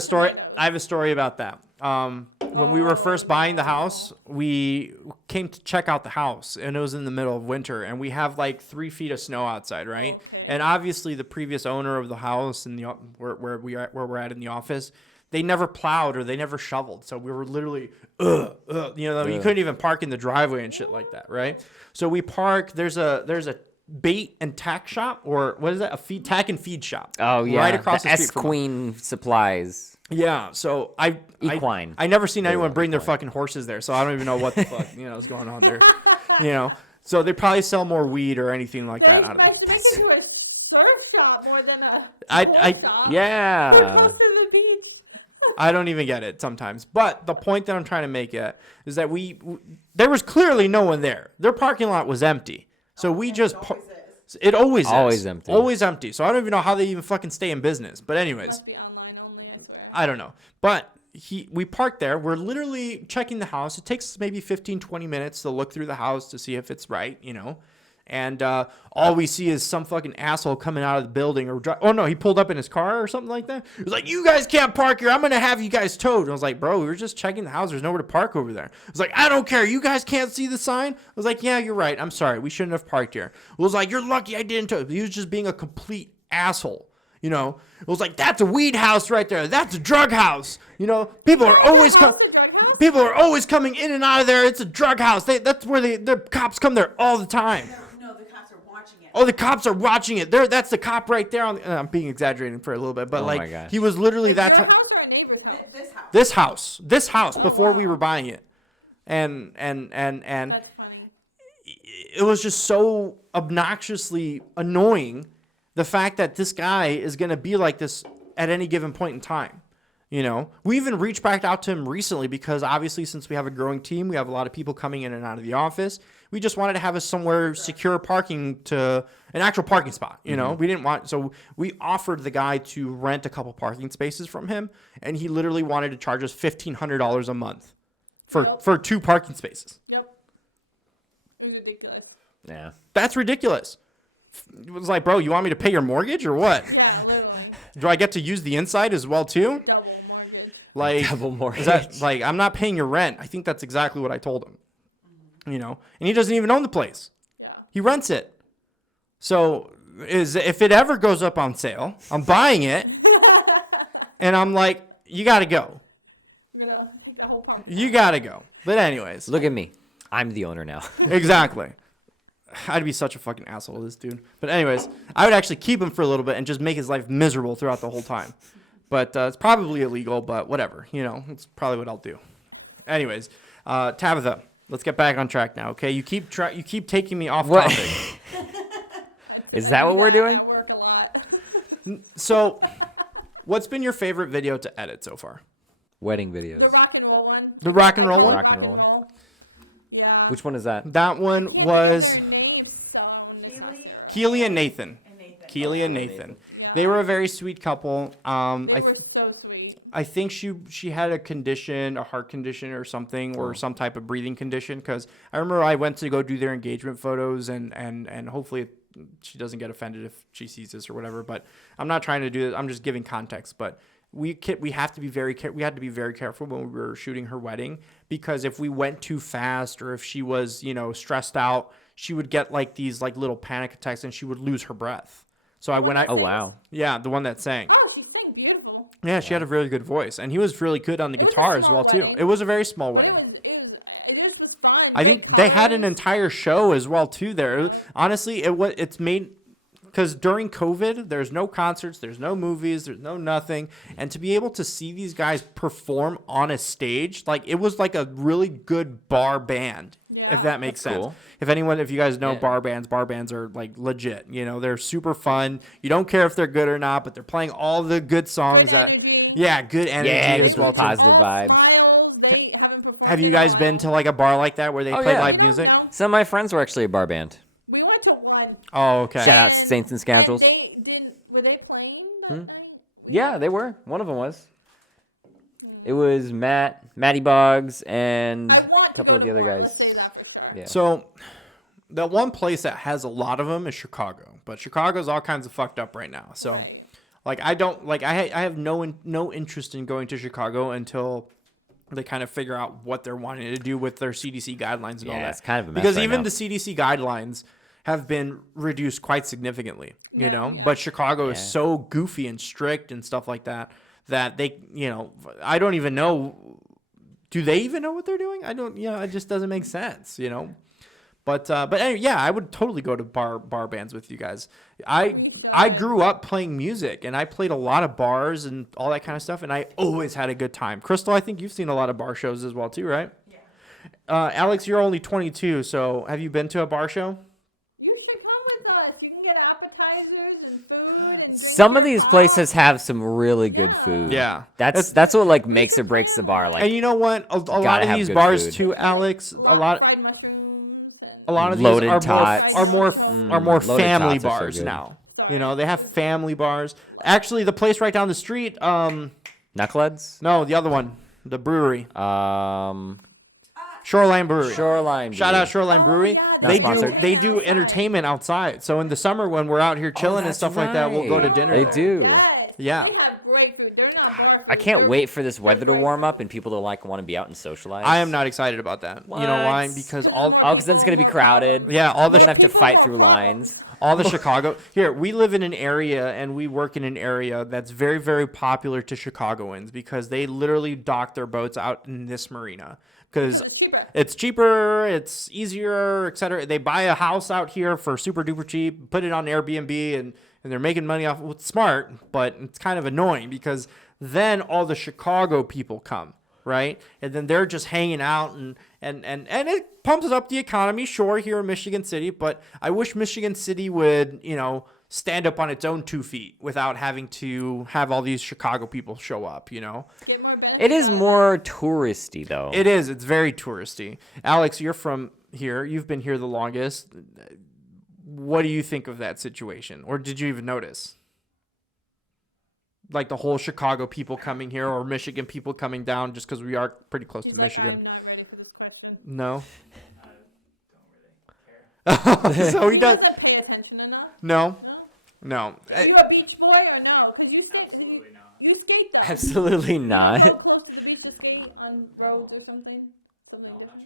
story about that. When we were first buying the house, we came to check out the house, and it was in the middle of winter, and we have like 3 feet of snow outside, right? Okay. And obviously, the previous owner of the house and where we're at in the office, they never plowed or they never shoveled, so we were literally, you couldn't even park in the driveway and shit like that, right? So we park. There's a bait and tack shop, or what is that? Tack and feed shop. Oh, yeah. right across the street from. S-Queen Supplies. Yeah, so Equine. I never seen anyone bring their equine. fucking horses there, so I don't even know what the fuck is going on there. So they probably sell more weed or anything like that. They actually make it to a surf shop more than a I- sports shop. Yeah. We're close to the beach. I don't even get it sometimes. But the point that I'm trying to make is that there was clearly no one there. Their parking lot was empty, so we just. It always is. Always empty. Always empty. So I don't even know how they even fucking stay in business. But anyways. Must be online only, I swear. I don't know. But we parked there. We're literally checking the house. It takes maybe 15, 20 minutes to look through the house to see if it's right, And all we see is some fucking asshole coming out of the building oh no, he pulled up in his car or something like that. He was like, "You guys can't park here. I'm going to have you guys towed." And I was like, "Bro, we were just checking the house. There's nowhere to park over there." I was like, "I don't care. You guys can't see the sign?" I was like, "Yeah, you're right. I'm sorry. We shouldn't have parked here." It was like, "You're lucky I didn't tow." He was just being a complete asshole. It was like, "That's a weed house right there. That's a drug house." People are always people are always coming in and out of there. It's a drug house. That's where the cops come there all the time. No, the cops are watching it. Oh, the cops are watching it. That's the cop right there. I'm being exaggerating for a little bit, but Oh my gosh. he was literally that Your time. house or a neighbor's house? This house. Before we were buying it, and That's funny. it was just so obnoxiously annoying. The fact that this guy is going to be like this at any given point in time. We even reached back out to him recently because obviously since we have a growing team, we have a lot of people coming in and out of the office. We just wanted to have us somewhere secure parking to an actual parking spot. We didn't so we offered the guy to rent a couple parking spaces from him, and he literally wanted to charge us $1,500 a month for 2 parking spaces. Yep. It was ridiculous. Yeah. That's ridiculous. It was like, "Bro, you want me to pay your mortgage or what? Yeah, literally. Do I get to use the inside as well too?" Double mortgage. Like, Double mortgage. is that like I'm not paying your rent? I think that's exactly what I told him. And he doesn't even own the place. Yeah. He rents it. So if it ever goes up on sale, I'm buying it, and I'm like, "You got to go. Take the whole park. You got to go." But anyways, Look at me. I'm the owner now. exactly. I'd be such a fucking asshole to this dude. But anyways, I would actually keep him for a little bit and just make his life miserable throughout the whole time. But it's probably illegal, but whatever. It's probably what I'll do. Anyways, Tabitha, let's get back on track now, okay? You keep taking me off What? topic. Is that what we're doing? I work a lot. So, what's been your favorite video to edit so far? Wedding The videos. rock and roll one. The rock and roll one? Rock and roll one? Yeah. Which one is that? That one was Their names, Keely Keely and Nathan. and Nathan. Keely and Nathan. They were a very sweet couple. They I were so sweet. I think she had a heart condition or something, or some type of breathing condition. Because I remember I went to go do their engagement photos, and hopefully she doesn't get offended if she sees this or whatever. But I'm not trying to do this. I'm just giving context. But we have to be very careful when we were shooting her wedding, because if we went too fast or if she was stressed out, she would get like these like little panic attacks and she would lose her breath. So Oh, wow. yeah, the one that sang. Oh, she sang beautiful. Yeah, she had a really good voice, and he was really good on the guitar as well too. It was a very small wedding. It is the fun. I think they had an entire show as well too there. Honestly, it's made because during COVID, there's no concerts, there's no movies, there's no nothing, and to be able to see these guys perform on a stage, like it was like a really good bar band. Yeah. If that makes That's sense. cool. If you guys know Yeah. bar bands are like legit. They're super fun. You don't care if they're good or not, but they're playing all the good songs Good energy. good energy Yeah, as get well those too. positive vibes. Have you guys been to like a bar like that where they Oh, play yeah. live music? No. Some of my friends were actually a bar band. We went to one. Oh, okay. Shout out Saints and Scoundrels. Were they playing that night? Yeah, they were. One of them was. It was Matty Boggs, and I want a couple of the other guys. Let's say that for sure. Yeah. So, the one place that has a lot of them is Chicago, but Chicago's all kinds of fucked up right now. So, like, I don't like I have no interest in going to Chicago until they kind of figure out what they're wanting to do with their CDC guidelines and all Yeah, that. it's kind of a mess because right even now. the CDC guidelines have been reduced quite significantly, But Chicago is Yeah. so goofy and strict and stuff like that they, I don't even know. Do they even know what they're doing? I don't. It just doesn't make sense, But anyway, yeah, I would totally go to bar bands with you guys. I grew up playing music, and I played a lot of bars and all that kind of stuff, and I always had a good time. Crystal, I think you've seen a lot of bar shows as well too, right? Yeah. Alex, you're only 22, so have you been to a bar show? You should come with us. You can get appetizers and food. And drink Some of your these coffee. places have some really good food. Yeah. That's what like makes or breaks the bar. Like And you know what? A lot gotta of have these good bars food. too, Alex. Fried mushrooms and A lot of these Loaded are tots. more Loaded family tots are so bars good. now. They have family bars. Actually, the place right down the street, Knuckleheads? No, the other one, the brewery, Um, Shoreline Brewery. Shoreline. Shout out Shoreline Oh, Brewery. yeah, Not They sponsored. they do entertainment outside. So in the summer when we're out here chilling and that's stuff like that, we'll go to right. dinner. They there. do. Yes. Yeah. They have great food. They're not bar I food. can't They're wait for this weather to great warm food. up and people to like want to be out and socialize. I am not excited about that. You know why? What? Because all Oh, because then it's gonna be crowded. yeah, all We're the gonna have to fight through lines. all the Chicago. Here, we live in an area and we work in an area that's very, very popular to Chicagoans because they literally dock their boats out in this marina because It's cheaper. it's cheaper, it's easier, etc. They buy a house out here for super duper cheap, put it on Airbnb, and they're making money off. Well, it's smart, but it's kind of annoying because then all the Chicago people come, right? And then they're just hanging out and it pumps up the economy, sure, here in Michigan City, but I wish Michigan City would, stand up on its own 2 feet without having to have all these Chicago people show up, Get more benefits It is out of more touristy though. It is. It's very touristy. Alex, you're from here. You've been here the longest. What do you think of that situation? Or did you even notice? Like the whole Chicago people coming here or Michigan people coming down just because we are pretty close to He's like, Michigan. I'm not ready for this question. No. I don't really care. So he does. doesn't pay attention enough. No. No? No. Are you a beach boy or no? Because you skate. Absolutely not. You skate though. Absolutely Go not. close to the beach to skate on roads or something. Something No, I'm like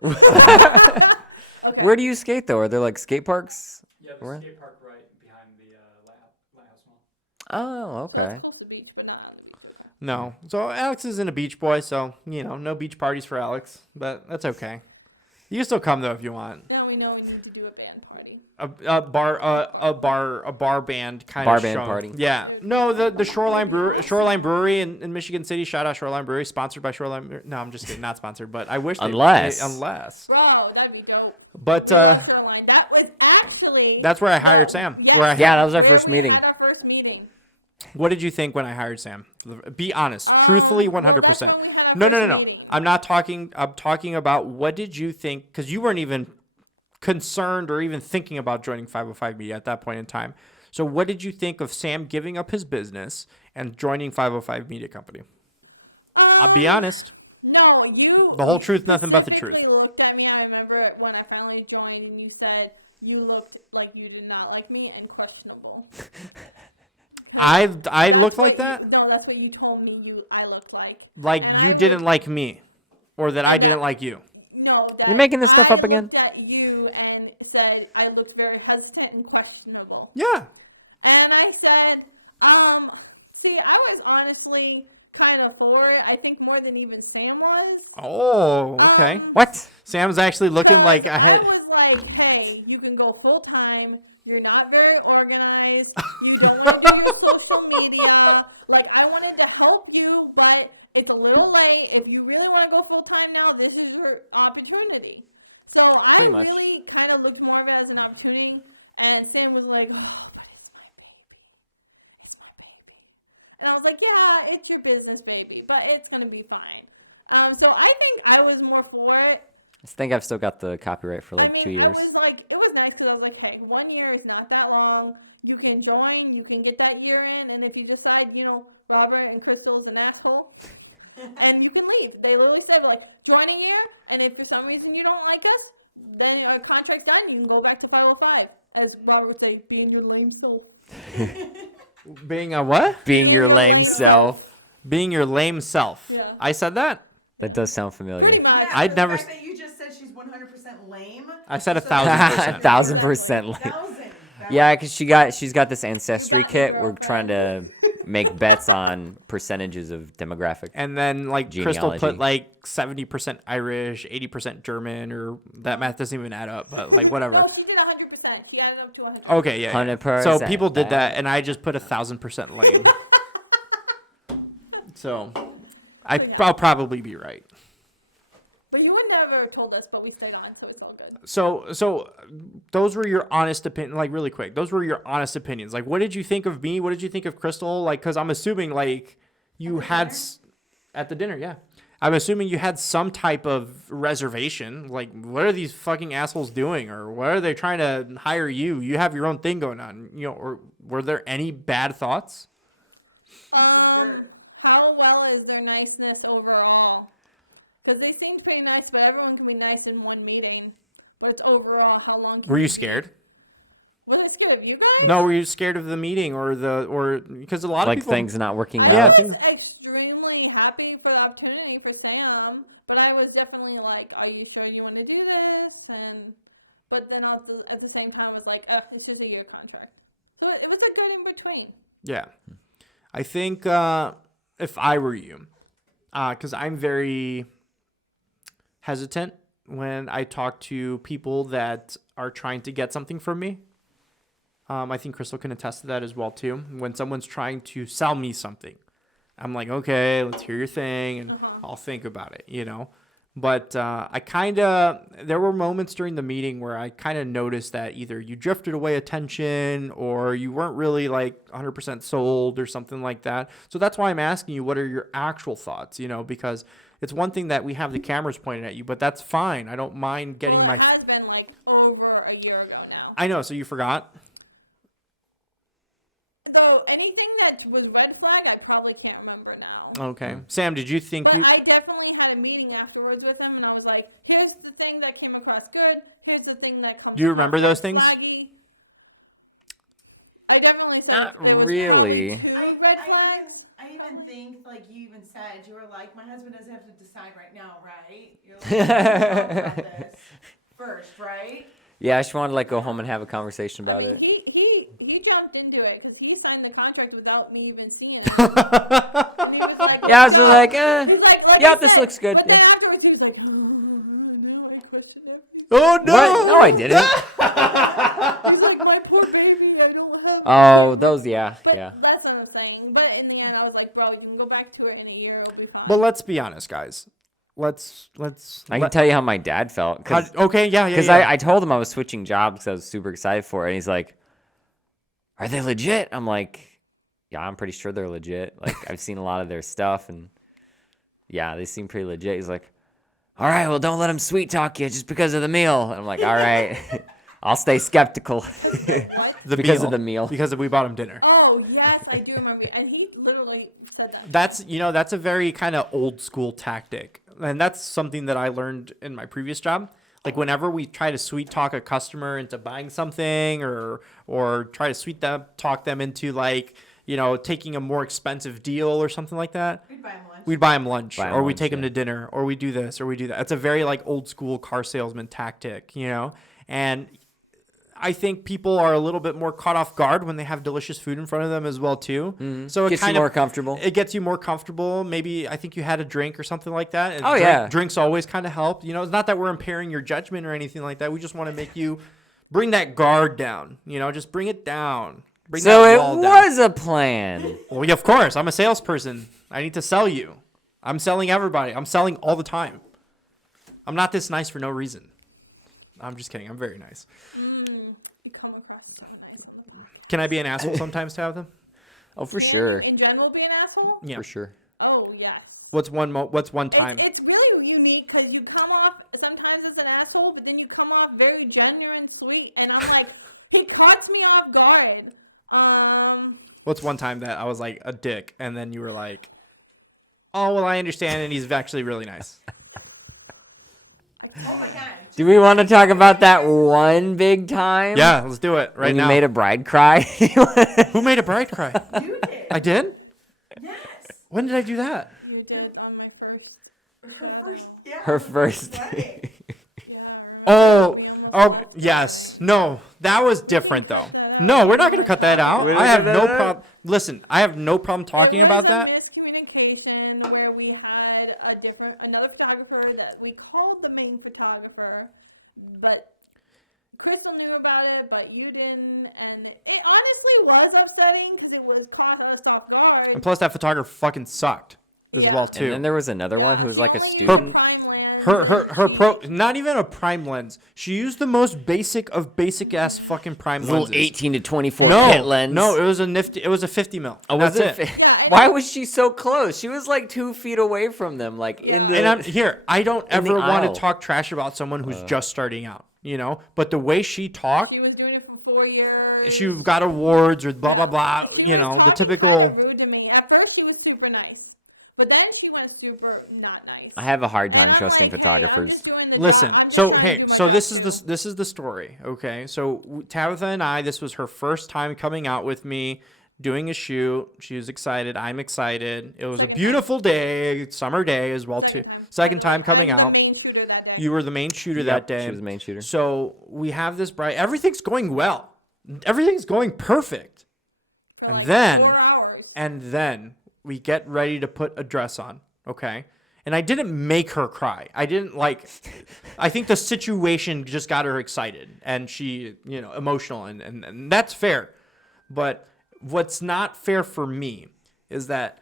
not trying to fall. that. Okay. Where do you skate though? Are there like skate parks? Yeah, the Where? skate park right behind the lighthouse mall. Oh, okay. Close to the beach, but not on the beach. No. So Alex isn't a beach boy, so, no beach parties for Alex. But that's okay. You can still come, though, if you want. Now we know we need to do a band party. A bar band kind Bar of band show. party. Yeah. No, the Shoreline Brewery in Michigan City. Shout out Shoreline Brewery, sponsored by Shoreline. No, I'm just kidding, not sponsored, but I wish Unless. unless. Bro, that'd be dope. But North Carolina. That was actually. that's where I hired Sam. Yeah, Yeah, that was our we first were meeting. at our first meeting. what did you think when I hired Sam? Be honest, truthfully, 100%. well, that's when we had our No. first meeting. I'm not talking. I'm talking about what did you think? Because you weren't even concerned or even thinking about joining 505 Media at that point in time. So what did you think of Sam giving up his business and joining 505 Media Company? I'll be honest. No, you. The whole truth, nothing but the truth. specifically looked at me. I remember when I finally joined, and you said you looked like you did not like me and questionable. I That's looked what like that? No, that's what you told me. I looked like. Like And you I didn't looked- like me, or that I didn't like you. No, that You making this stuff I up again? looked at you and said I looked very hesitant and questionable. Yeah. And I said, see, I was honestly kind of for it. I think more than even Sam was. Oh, okay. What? Sam's actually looking So like I had. was like, hey, you can go full time. You're not very organized. You don't want to use social media. Like, I wanted to help you, but it's a little late. If you really want to go full time now, this is your opportunity. So I Pretty much. really kind of looked more of it as an opportunity. And Sam was like, oh, and I was like, yeah, it's your business, baby, but it's going to be fine. So I think I was more for it. I think I've still got the copyright for I like mean, 2 years. I was like, it was nice because I was like, hey, 1 year is not that long. You can join, you can get that year in, and if you decide, Robert and Crystal is an asshole, and you can leave. They literally said, like, join a year, and if for some reason you don't like us, then our contract's done, you can go back to 505. As Robert would say, being your lame soul. Being a what? Being your lame self. Being your lame self. Yeah. I said that? That does sound Pretty familiar. much. Yeah, I'd the never fact that you just said she's 100% lame. I said So- 1,000%. 1,000% lame. 1,000. Yeah, because she's got this ancestry kit. We're trying to make bets on percentages of demographic. And then Crystal put Genealogy. 70% Irish, 80% German, or that math doesn't even add up, but whatever. No, she did 100%. She added up to 100%. Okay, yeah. 100%. So people did that, and I just put 1,000% lame. So I'll probably be right. But you would never have told us, but we stayed on, so it's all good. So those were your honest opinion, really quick. Those were your honest opinions. What did you think of me? What did you think of Crystal? Because I'm assuming you had at the dinner, yeah. I'm assuming you had some type of reservation. What are these fucking assholes doing, or what are they trying to hire you? You have your own thing going on, or were there any bad thoughts? Dirt. how well is their niceness overall? Because they seem pretty nice, but everyone can be nice in one meeting. But it's overall, how long? Were you scared? Was it scared? You guys? No, were you scared of the meeting or because a lot of Like people things not working I Yeah, out. was things- extremely happy for the opportunity for Sam, but I was definitely like, "Are you sure you want to do this?" But then also at the same time, I was like, "This is a year contract," so it was a good in between. Yeah. I think if I were you, because I'm very hesitant when I talk to people that are trying to get something from me. I think Crystal can attest to that as well, too. When someone's trying to sell me something, I'm like, okay, let's hear your thing, and I'll think about it, you know? But there were moments during the meeting where I kind of noticed that either you drifted away attention or you weren't really like 100% sold or something like that. So that's why I'm asking you, what are your actual thoughts, you know, because it's one thing that we have the cameras pointed at you, but that's fine. I don't mind getting Well, my... it has been like over a year ago now. I know, so you forgot? So anything that was red flag, I probably can't remember now. Okay. Sam, did you think But you... I definitely had a meeting afterwards with him, and I was like, "Here's the thing that came across good. Here's the thing that comes." Do you remember across those things? flaggy." I definitely said Not there was really. probably two red flags. I even think, like you even said, you were like, my husband doesn't have to decide right now, right? You're like, "We talk about this first, right?" Yeah, I just wanted to like go home and have a conversation about it. He jumped into it because he signed the contract without me even seeing it. And he was like, Yeah, I was just like, He's like, "What yeah, is this it?" looks good. But Yeah. then afterwards, he was like, "No, I question everything." Oh, no! What? No, I didn't. He's like, "My poor baby, I don't have." Oh, those, yeah, But yeah. that's not a thing. But in the end, I was like, "Bro, you can go back to it in a year. It'll be fine." But let's be honest, guys. Let's I can tell you how my dad felt. okay, yeah. Because yeah. I told him I was switching jobs because I was super excited for it. And he's like, "Are they legit?" I'm like, "Yeah, I'm pretty sure they're legit. Like, I've seen a lot of their stuff. And yeah, they seem pretty legit." He's like, "All right, well, don't let them sweet talk you just because of the meal." And I'm like, "All right, I'll stay skeptical." Because of the meal. Because we bought him dinner. Oh yes, I do remember. And he literally said that. That's a very kind of old school tactic. And that's something that I learned in my previous job. Like whenever we try to sweet talk a customer into buying something or try to talk them into like, you know, taking a more expensive deal or something like that. We'd buy him lunch. We'd buy him lunch, Buy him or we lunch, take him yeah. to dinner, or we do this, or we do that. It's a very like old school car salesman tactic, you know? And I think people are a little bit more caught off guard when they have delicious food in front of them as well too. So it Gets you kind more of comfortable. It gets you more comfortable. Maybe I think you had a drink or something like that. And Oh, yeah. drinks always kind of help. You know, it's not that we're impairing your judgment or anything like that. We just want to make you bring that guard down. You know, just bring it down. Bring So that it wall down. was a plan. Well, yeah, of course. I'm a salesperson. I need to sell you. I'm selling everybody. I'm selling all the time. I'm not this nice for no reason. I'm just kidding. I'm very nice. You come across so nice. Can I be an asshole sometimes, Tabitha? Oh, for sure. In general, be an asshole. Yeah. For sure. Oh yes. What's one time? It's really unique because you come off sometimes as an asshole, but then you come off very genuine, sweet, and I'm like, he caught me off guard. What's one time that I was like a dick, and then you were like, "Oh well, I understand," and he's actually really nice. Oh my god. Do we want to talk about that one big time? Yeah, let's do it right When now. you made a bride cry? Who made a bride cry? You did. I did. Yes. When did I do that? You did it on my first. Her first. Yeah. Her first. Right. Oh, yes. No, that was different though. No, we're not gonna cut that out. We're I not have gonna no cut that out? problem. Listen, I have no problem talking There about was that. a miscommunication where we had another photographer that we called the main photographer, but Crystal knew about it, but you didn't, and it honestly was upsetting because it was caught us off guard. And plus, that photographer fucking sucked as Yeah. well And too. then there was another one who was like a Only student. prime lens. Her pro, not even a prime lens. She used the most basic of basic ass fucking prime Little lenses. 18 to 24 No, kit lens. no, it was a nifty. It was a 50 mil. Oh, was That's it? it. Why was she so close? She was like 2 feet away from them, like in the. And I'm here. I don't in the ever want aisle. to talk trash about someone who's just starting out, you know. But the way she talked, She was doing it for 4 years. she got awards or blah blah blah. She You was know, the talking typical. kinda rude to me. At first, she was super nice. But then she went super not nice. I have a hard time And I'm trusting like, hey, I'm photographers. just doing the Listen, job. I'm just so trying to hey, do my so best too. this is the story, okay? So Tabitha and I, this was her first time coming out with me, doing a shoot. She was excited. I'm excited. It was a beautiful day, summer day as well too. Second time coming I was out. the main shooter that day. You were the main shooter Yep, that day. she was the main shooter. So we have this bride. Everything's going well. Everything's going perfect. For And like then 4 hours. And then we get ready to put a dress on, okay? And I didn't make her cry. I didn't I think the situation just got her excited and she, emotional and that's fair. But what's not fair for me is that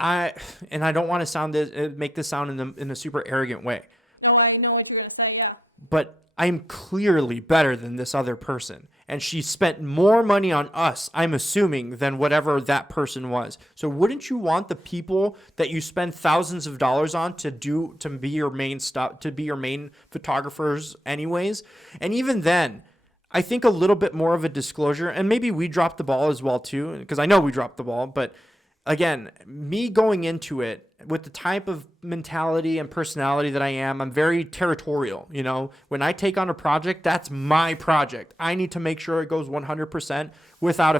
I don't want to make this sound in a super arrogant way, No, I know what you're gonna say. Yeah. but I'm clearly better than this other person. And she spent more money on us, I'm assuming, than whatever that person was. So wouldn't you want the people that you spend thousands of dollars on to be your main photographers anyways? And even then, I think a little bit more of a disclosure, and maybe we dropped the ball as well too, because I know we dropped the ball, but again, me going into it with the type of mentality and personality that I am, I'm very territorial. When I take on a project, that's my project. I need to make sure it goes 100% without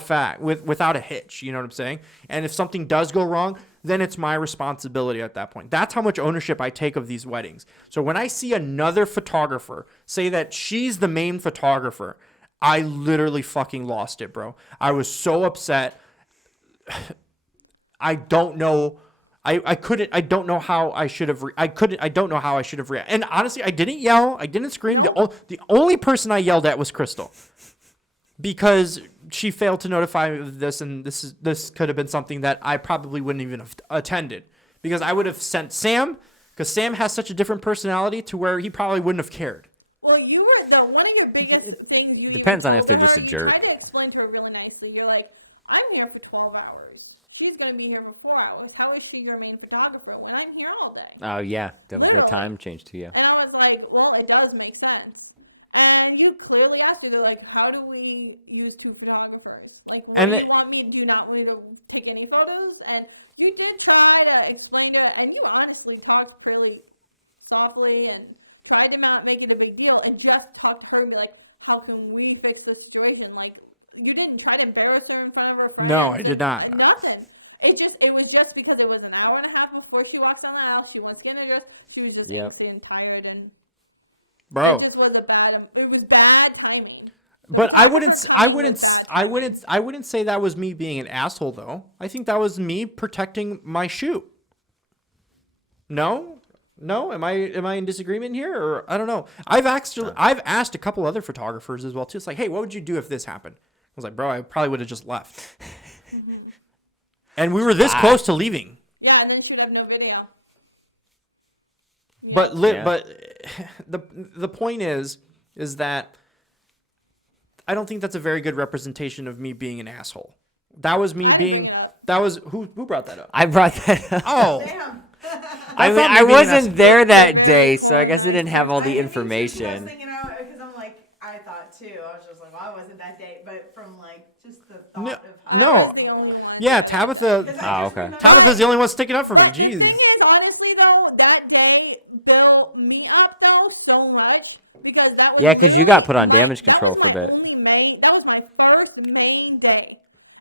a hitch. You know what I'm saying? And if something does go wrong, then it's my responsibility at that point. That's how much ownership I take of these weddings. So when I see another photographer say that she's the main photographer, I literally fucking lost it, bro. I was so upset. I don't know. I don't know how I should have. I don't know how I should have reacted. And honestly, I didn't yell. I didn't scream. The only person I yelled at was Crystal, because she failed to notify me of this, and this could have been something that I probably wouldn't even have attended, because I would have sent Sam, because Sam has such a different personality to where he probably wouldn't have cared. Well, you were one of your biggest things. You Depends even on if told they're just her, a jerk. You tried to explain to her really nicely. You're like, I'm here for 12 hours. She's going to be here for 4 hours. How is she your main photographer when I'm here all day? Oh yeah, that was the Literally. time change too. Yeah. And I was like, well, it does make sense. And you clearly asked her, like, how do we use two photographers? Like, what do you want me to do? Not want me to take any photos? And you did try to explain to her, and you honestly talked really softly and tried to not make it a big deal, and just talked to her and be like, how can we fix this situation? Like, you didn't try to embarrass her in front of her friends. No, I did not. Nothing. It was just because it was an hour and a half before she walks down the house. She wants to get in her dress. She was just feeling tired, and bro, it just was it was bad timing. But I wouldn't say that was me being an asshole though. I think that was me protecting my shoot. No, am I in disagreement here, or I don't know. I've asked a couple other photographers as well too. It's like, hey, what would you do if this happened? I was like, bro, I probably would have just left. And we were this close to leaving. Yeah, and then she left no video. But the point is that I don't think that's a very good representation of me being an asshole. That was me being. That was who brought that up? I brought that up. Oh, Damn. I mean, I wasn't there that day, so I guess I didn't have all the I was information. thinking out because I'm like, I thought too. I was just like, well, I wasn't that date, but from like just the thought of how. No. I was the only one. Yeah, Tabitha. 'Cause I Oh, just okay. remember- Tabitha's the only one sticking up for me. But the thing Jeez. is, honestly though, that day built me up though so much because that was Yeah, 'cause you got put on that- damage that control was for a my bit. only that was my first main day,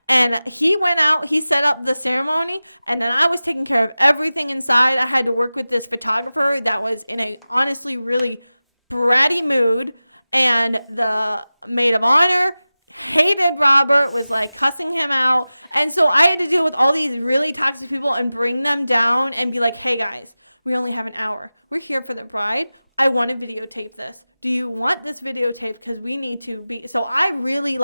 and he went out. He set up the ceremony, and then I was taking care of everything inside. I had to work with this photographer that was in a honestly really bratty mood, and the maid of honor hated Robert, was like cussing him out, and so I had to deal with all these really toxic people and bring them down and be like, hey guys, we only have an hour. We're here for the bride. I want to videotape this. Do you want this videotape? Because we need to be. So I really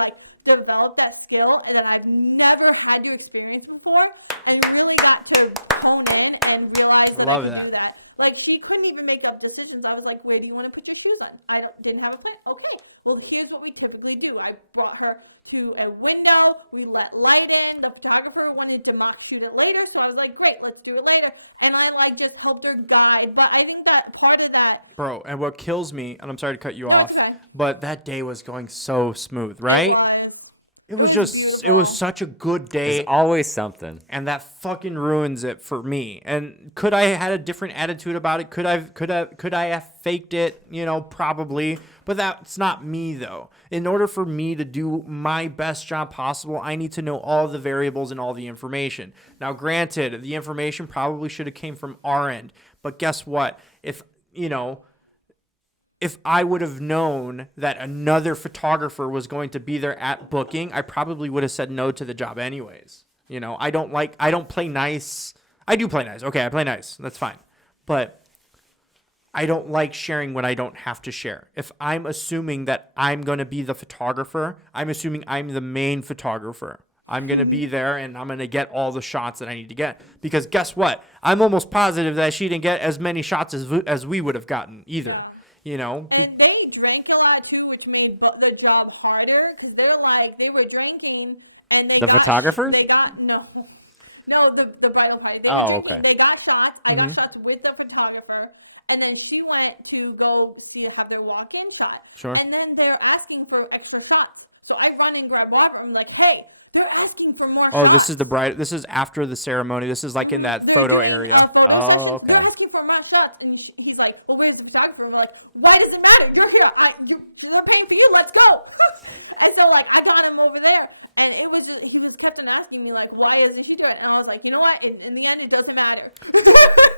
developed that skill and that I've never had to experience before, and really got to hone in and realize I love I that. could do that. Like, she couldn't even make up decisions. I was like, where do you want to put your shoes on? Didn't have a plan. Okay, well, here's what we typically do. I brought her to a window. We let light in. The photographer wanted to mock shoot it later, so I was like, great, let's do it later. And I, just helped her guide. But I think that part of that... Bro, and what kills me, and I'm sorry to cut you off, okay. but that day was going so smooth, right? was- It was such a good day. There's always something. And that fucking ruins it for me. And could I had a different attitude about it? Could I have faked it? You know, probably. But that's not me though. In order for me to do my best job possible, I need to know all the variables and all the information. Now, granted, the information probably should have came from our end. But guess what? If I would have known that another photographer was going to be there at booking, I probably would have said no to the job anyways. You know, I don't play nice. I do play nice. Okay, I play nice. That's fine. But I don't like sharing when I don't have to share. If I'm assuming that I'm going to be the photographer, I'm assuming I'm the main photographer. I'm going to be there and I'm going to get all the shots that I need to get. Because guess what? I'm almost positive that she didn't get as many shots as we would have gotten either. Yeah. You know? And they drank a lot too, which made the job harder because they were drinking and the photographers? They got no, the bridal party. Okay. They got shots. I got shots with the photographer, and then she went to go have their walk-in shot. Sure. And then they're asking for extra shots, so I run and grab water. I'm like, hey. They're asking for more shots. This is the bride. This is after the ceremony. This is like in that photo area. Oh, okay. They're asking for more shots, and he's like, "Oh, where's the photographer?" We're like, "Why does it matter? You're here. She's not paying for you. Let's go." And so, I got him over there, and it was he was kept on asking me "Why isn't she doing it?" And I was like, "You know what? In the end, it doesn't matter."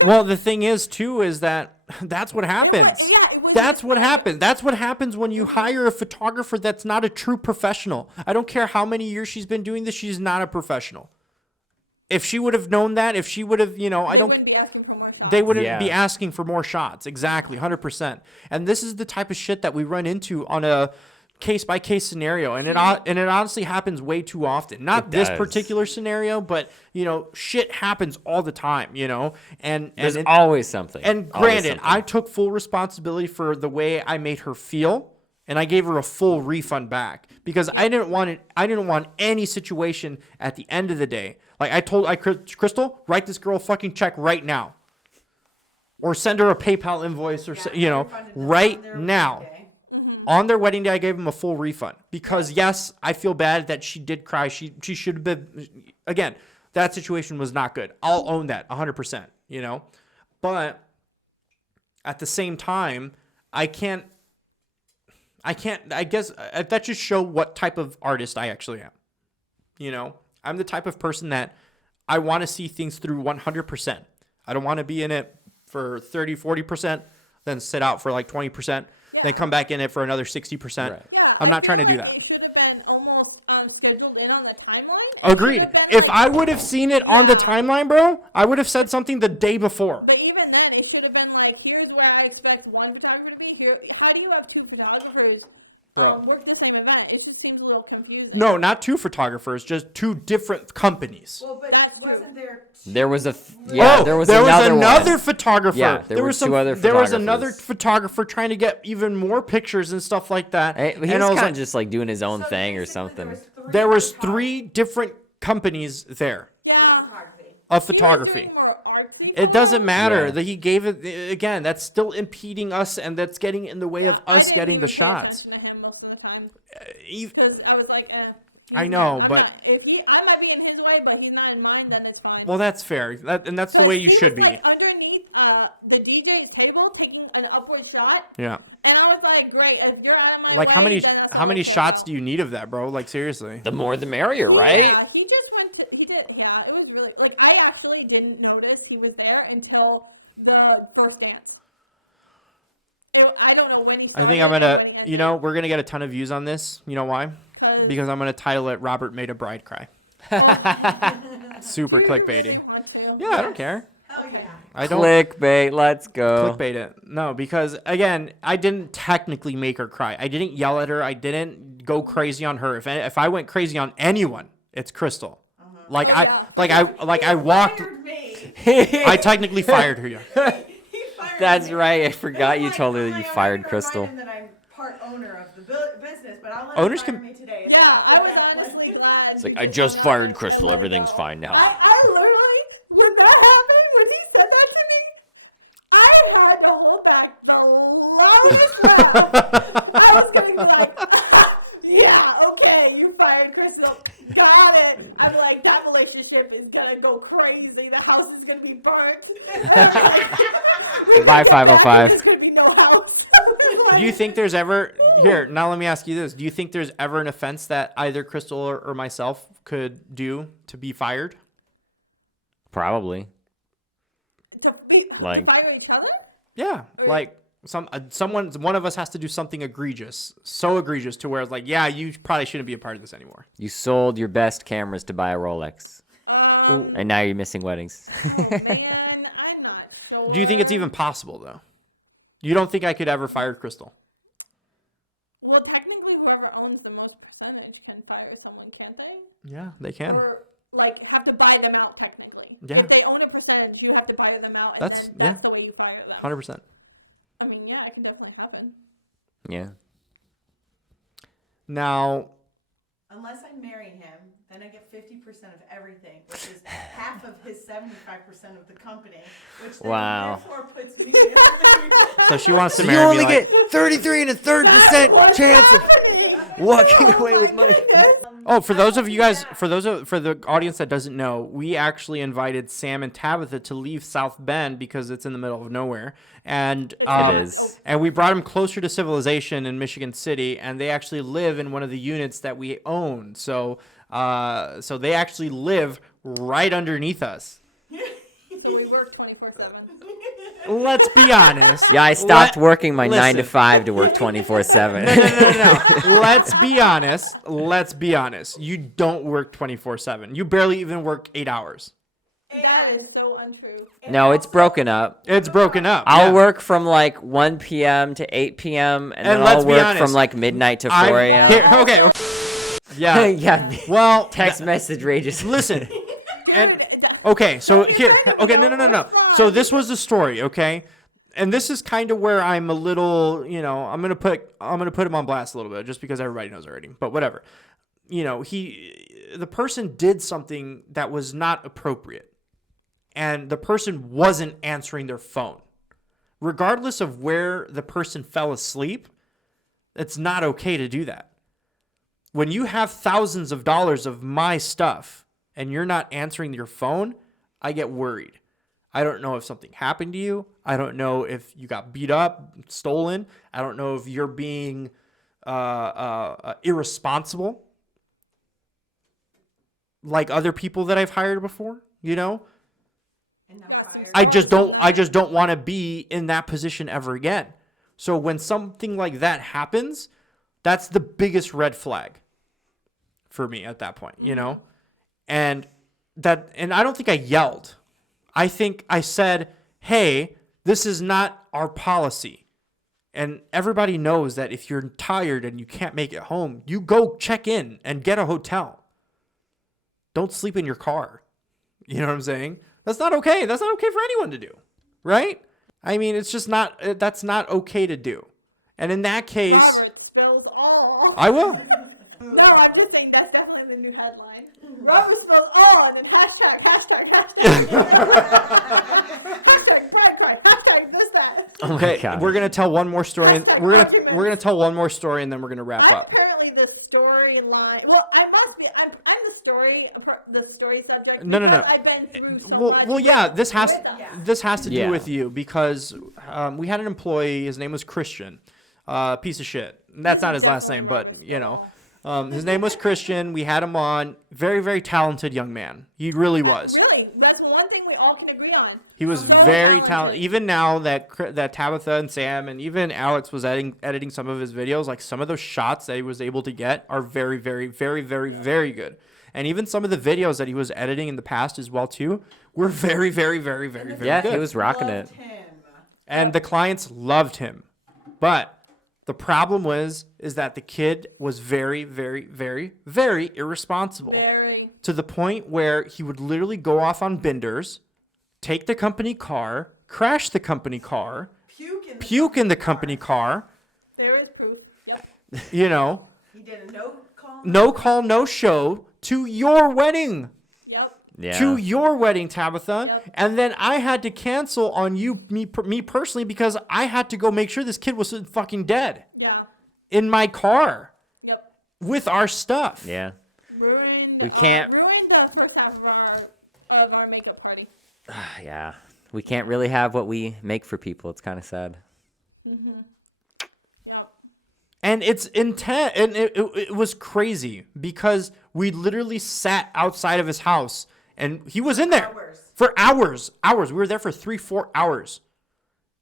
Well, the thing is too is that's what happens. That's what happens. That's what happens when you hire a photographer that's not a true professional. I don't care how many years she's been doing this, she's not a professional. If she would have known that, if she would have, they wouldn't be asking for more shots. Exactly, 100%. And this is the type of shit that we run into on a case-by-case scenario, and it honestly happens way too often. Not this particular scenario, but shit happens all the time. And there's always something. And granted, I took full responsibility for the way I made her feel, and I gave her a full refund back because I didn't want any situation at the end of the day. Like I told Crystal, write this girl a fucking check right now, or send her a PayPal invoice, or right now. On their wedding day, I gave them a full refund because, yes, I feel bad that she did cry. She should have been, again, that situation was not good. I'll own that 100%, But at the same time, I guess that just show what type of artist I actually am. I'm the type of person that I want to see things through 100%. I don't want to be in it for 30, 40%, then sit out for 20%. Then come back in it for another 60%. Right. Yeah, I'm not trying to do that. It should have been almost scheduled in on the timeline. Agreed. If I would have seen it on the timeline, bro, I would have said something the day before. But even then, it should have been here's where I expect one photographer to be. Here, how do you have two photographers work the same event? It just seems a little confusing. No, not two photographers, just two different companies. Well, but wasn't there? There was there was another photographer. Yeah, there were two other photographers. There was another photographer trying to get even more pictures and stuff like that. He was kind of just doing his own thing or something. There was three different companies there. Yeah. Of photography. It doesn't matter that he gave it again. That's still impeding us, and that's getting in the way of us getting the shots. Because I was like, I know, but I might be in his way, but he's not in mine. Then it's fine. Well, that's fair, and that's the way you should be. Underneath the DJ table, taking an upward shot. Yeah. And I was like, great. If you're on my how many shots do you need of that, bro? Seriously. The more, the merrier, right? Yeah, he just went. He did. Yeah, it was really I actually didn't notice he was there until the first dance. I don't know when he started. I think I'm gonna, we're gonna get a ton of views on this. You know why? Because I'm gonna title it "Robert Made a Bride Cry." Super clickbaity. Yeah, I don't care. Oh yeah. I don't clickbait. Let's go. Clickbait it. No, because again, I didn't technically make her cry. I didn't yell at her. I didn't go crazy on her. If I went crazy on anyone, it's Crystal. I walked. I technically fired her. Yeah. That's right. I forgot you told her that you fired Crystal. That I'm part owner of the business, but I'll let owners him fire me today. Yeah, I was honestly glad. It's I just fired Crystal. Everything's fine now. I literally, when that happened, when he said that to me, I had to hold back the loudest laugh. I was going to be like, yeah, okay, you fired Crystal. gonna go crazy. The house is gonna be burnt. Goodbye, 505. There's gonna be no house. Do you think there's ever here? Now let me ask you this: do you think there's ever an offense that either Crystal or myself could do to be fired? Probably. To Like- fire each other? Yeah, like one of us has to do something egregious, so egregious to where it's like, yeah, you probably shouldn't be a part of this anymore. You sold your best cameras to buy a Rolex, and now you're missing weddings. Oh, man, I'm not sure. Do you think it's even possible though? You don't think I could ever fire Crystal? Well, technically, whoever owns the most percentage can fire someone, can't they? Yeah, they can. Or like have to buy them out technically. Yeah. If they own a percentage, you have to buy them out, and That's- then yeah. that's the way you fire them. 100%. I mean, yeah, it can definitely happen. Yeah. Now, Unless I marry him, then I get 50% of everything, which is half of his 75% of the company, which then Wow. therefore puts me in the lead. so she wants to marry me. Like, 33 and a third percent chance of walking away with money. oh, for those of you guys, for the audience that doesn't know, we actually invited Sam and Tabitha to leave South Bend because it's in the middle of nowhere, and It is. and we brought them closer to civilization in Michigan City, and they actually live in one of the units that we own. So, so they actually live right underneath us. So we work 24/7. Let's be honest. Yeah, I stopped Let- working my 9 to listen. 5 to work 24/7. No. Let's be honest. Let's be honest. You don't work 24/7. You barely even work 8 hours. That is so untrue. No, it's broken up. It's broken up. I'll yeah. work from like 1 p.m. to 8 p.m. and then let's I'll be work honest, from like midnight to 4 I- a.m. here- okay. Yeah. yeah. Well, Text message rages. listen. And okay, so here. Okay, no. So this was the story, okay? And this is kind of where I'm a little, I'm gonna put him on blast a little bit, just because everybody knows already. But whatever. The person did something that was not appropriate, and the person wasn't answering their phone, regardless of where the person fell asleep. It's not okay to do that. When you have thousands of dollars of my stuff and you're not answering your phone, I get worried. I don't know if something happened to you. I don't know if you got beat up, stolen. I don't know if you're being irresponsible like other people that I've hired before, And now Yeah. fired. I just don't want to be in that position ever again. So when something like that happens, that's the biggest red flag for me at that point, And I don't think I yelled. I think I said, "Hey, this is not our policy." And everybody knows that if you're tired and you can't make it home, you go check in and get a hotel. Don't sleep in your car. You know what I'm saying? That's not okay. That's not okay for anyone to do, right? I mean, it's just not, that's not okay to do. And in that case, Robert spills all. I will. No, I'm just saying that's definitely the new headline. Robert spills all, and then hashtag. Hashtag pride cry. Hashtag this that. Oh my Okay, God. we're gonna tell one more story. And we're gonna tell one more story, and then we're gonna wrap I'm up. apparently the storyline. Well, I must be. I'm the story subject. No. because I've been through so much. Well, yeah. This has with them. to do Yeah. with you because we had an employee. His name was Christian. Piece of shit. That's not his last name, but his name was Christian. We had him on. Very, very talented young man. He really was. Really, that's one thing we all can agree on. He was So very talented. Even now that Tabitha and Sam and even Alex was editing some of his videos, like some of those shots that he was able to get are very, very, very, very, very good. And even some of the videos that he was editing in the past as well too were very, very, very, very, very Yeah, good. he was rocking it. Loved him. And the clients loved him. But the problem is that the kid was very, very, very, very irresponsible. Very. To the point where he would literally go off on benders, take the company car, crash the company car, puke in the company car, There is proof. Yep. you know, He did a no call. no call, no show to your wedding. Yep. Yeah. To your wedding, Tabitha, and then I had to cancel on me personally because I had to go make sure this kid was fucking dead Yeah. in my car Yep. with our stuff. Yeah. Ruined. We can't- Ruined the first half of Yeah. We can't really have what we make for people. It's kind of sad. Yep. And it's intense, and it was crazy because we literally sat outside of his house, and he was in there for hours. We were there for 3-4 hours,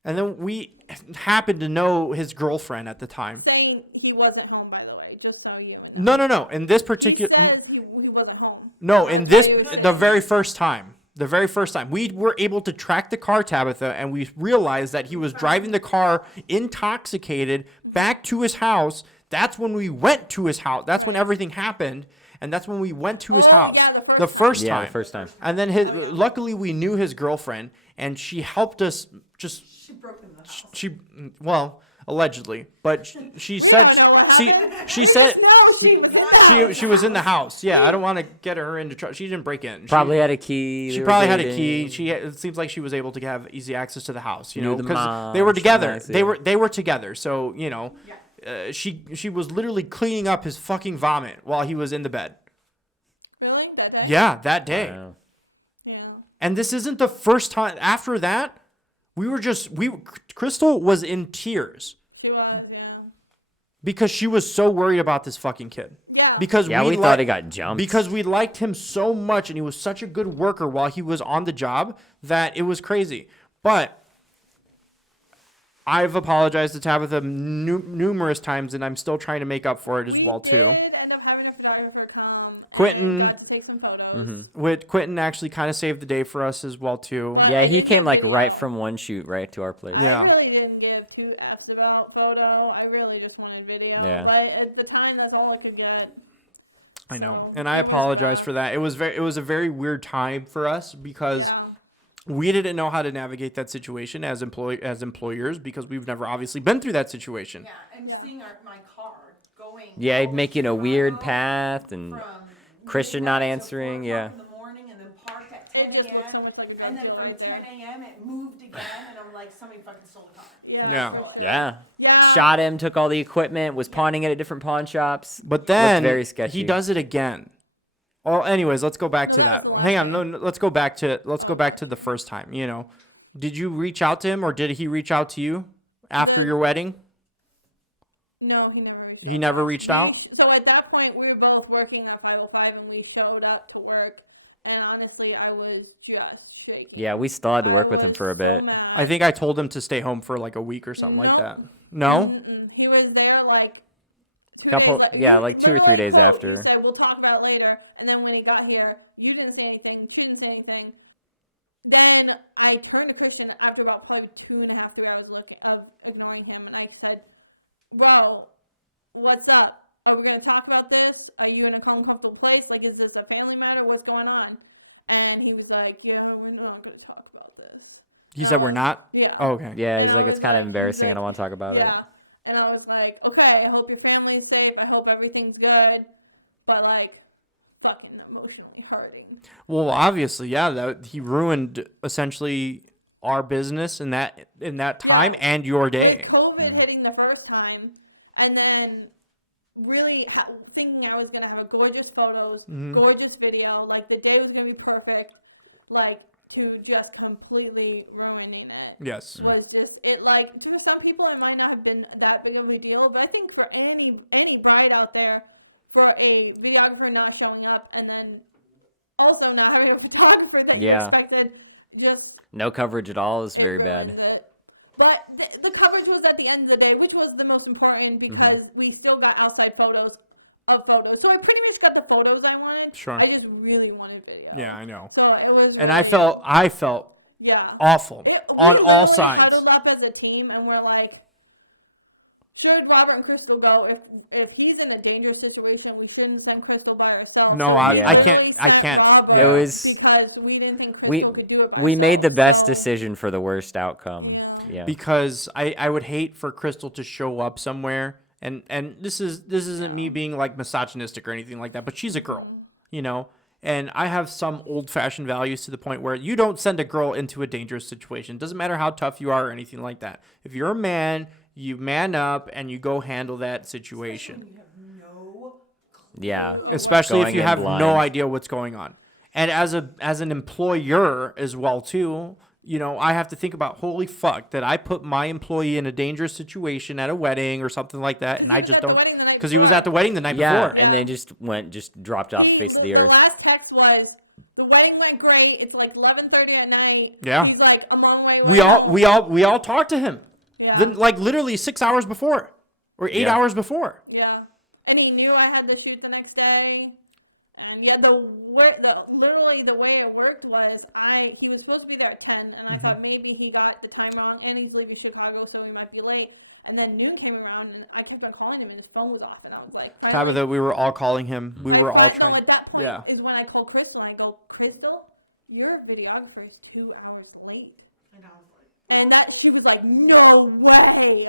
and then we happened to know his girlfriend at the time. Saying he wasn't home, by the way, just so you know. No. In this He particular, said he wasn't home. no, in this the very first time. The very first time we were able to track the car, Tabitha, and we realized that he was driving the car intoxicated back to his house. That's when we went to his house. That's when everything happened, and that's when we went to his house. Yeah, the first Yeah, time. the first time. And then luckily we knew his girlfriend, and she helped us. She broke in the house. Well, allegedly, but she said don't know what she happened. she said No, she was in the house. she was in the house. Yeah, I don't want to get her into trouble. She didn't break in. Probably had a key. She they were probably had a key. dating. It seems like she was able to have easy access to the house, you Knew know, the because mom, they were she together. was, They yeah. were together. So you know, she was literally cleaning up his fucking vomit while he was in the bed. Really? That day? Yeah, that day. Wow. Yeah. And this isn't the first time. After that, Crystal was in tears She was, yeah. because she was so worried about this fucking kid. Yeah. Because Yeah, we thought he got jumped. Because we liked him so much, and he was such a good worker while he was on the job that it was crazy. But I've apologized to Tabitha numerous times, and I'm still trying to make up for it as well too. We did end up having a photographer come. Quentin- and got to take some photos. With Quentin actually kind of saved the day for us as well too. Yeah, he came like right from one shoot right to our place. Yeah. I really didn't give two F's about photo. I really just wanted video. Yeah. But at the time, that's all I could get. I know, and I apologize for that. It was a very weird time for us because Yeah. we didn't know how to navigate that situation as employers because we've never obviously been through that situation. Yeah, and seeing my car going. Yeah, out making a weird Chicago path and from Christian midnight not to answering, 4 yeah. o'clock in the morning, and then parked at 10 It just was a.m. so much like a And then drug from deal right 10 there. a.m. it moved again, and I'm like, somebody fucking stole the car. Yeah. So, Yeah. Yeah. Shot him, took all the equipment, was pawning it at different pawn shops. But then very sketchy. he does it again. Well, anyways, let's go back to that. Hang on, no, let's go back to the first time. You know, did you reach out to him, or did he reach out to you after your wedding? No, he never. He never reached out. So at that point, we were both working at 505, and we showed up to work. And honestly, I was just shaking. Yeah, we still had to work I with him was for a so bit. mad. I think I told him to stay home for like a week or something like No. that. No. Mm-mm. He was there like. 2 Couple- days, yeah, like 2 or 3 days literally, after. He said, "We'll talk about it later." And then when he got here, you didn't say anything. She didn't say anything. Then I turned to Christian after about probably 2.5, 3 hours of ignoring him, and I said, "Well, what's up? Are we gonna talk about this? Are you in a comfortable place? Like, is this a family matter? What's going on?" And he was like, "Yeah, we're not gonna talk about this." He said we're not. Yeah. Oh, okay. Yeah, he's And I like, it's was kind of like- embarrassing. I don't want to talk about it. Yeah. And I was like, okay, I hope your family's safe. I hope everything's good. But, like, fucking emotionally hurting. Well, obviously, yeah. That he ruined essentially our business in that time and your day. With COVID hitting the first time, and then really thinking I was going to have gorgeous photos, gorgeous video, like, the day was going to be perfect, like, to just completely ruining it. Yes. Was just it like to some people it might not have been that big of a deal, but I think for any bride out there, for a videographer not showing up and then also not having a photographer that you Yeah. expected, just No coverage at all is it very ruins bad. it. But the coverage was at the end of the day, which was the most important because we still got outside photos of photos. So I pretty much got the photos I wanted. Sure. I just really wanted video. Yeah, I know. So it was. And really, I felt yeah. awful We on all literally sides. huddled up as a team, and we're like, should Robert and Crystal go? If he's in a dangerous situation, we shouldn't send Crystal by herself. No, Yeah. I can't. It was- because we didn't think We Crystal could do it. By we made the herself, best so- decision for the worst outcome. Yeah. Because I would hate for Crystal to show up somewhere, and this isn't me being like misogynistic or anything like that, but she's a girl, you know, and I have some old fashioned values to the point where you don't send a girl into a dangerous situation. Doesn't matter how tough you are or anything like that. If you're a man, you man up and you go handle that situation, You have no Yeah. especially if Going you in have no blind. idea what's going on. And as an employer as well too, I have to think about, holy fuck, that I put my employee in a dangerous situation at a wedding or something like that, and I just don't, because he was at the wedding the night Yeah, before. and they just dropped off the face of the earth. The last text was, the wedding went great. It's like 11:30 at night. Yeah. He's like, I'm on my way. We all talked to him. Yeah. Then, like, literally 6 hours before, or 8 Yeah. hours before. Yeah. And he knew I had the shoot the next day. And yeah, literally the way it worked was he was supposed to be there at 10, and I thought maybe he got the time wrong, and he's leaving Chicago, so he might be late. And then noon came around, and I kept on calling him, and his phone was off, and I was like, Tabitha, we were all calling him. We were all no, trying. at that point Yeah. is when I called Crystal, and I go, Crystal, your videographer is 2 hours late. And I was like, And she was like, no way.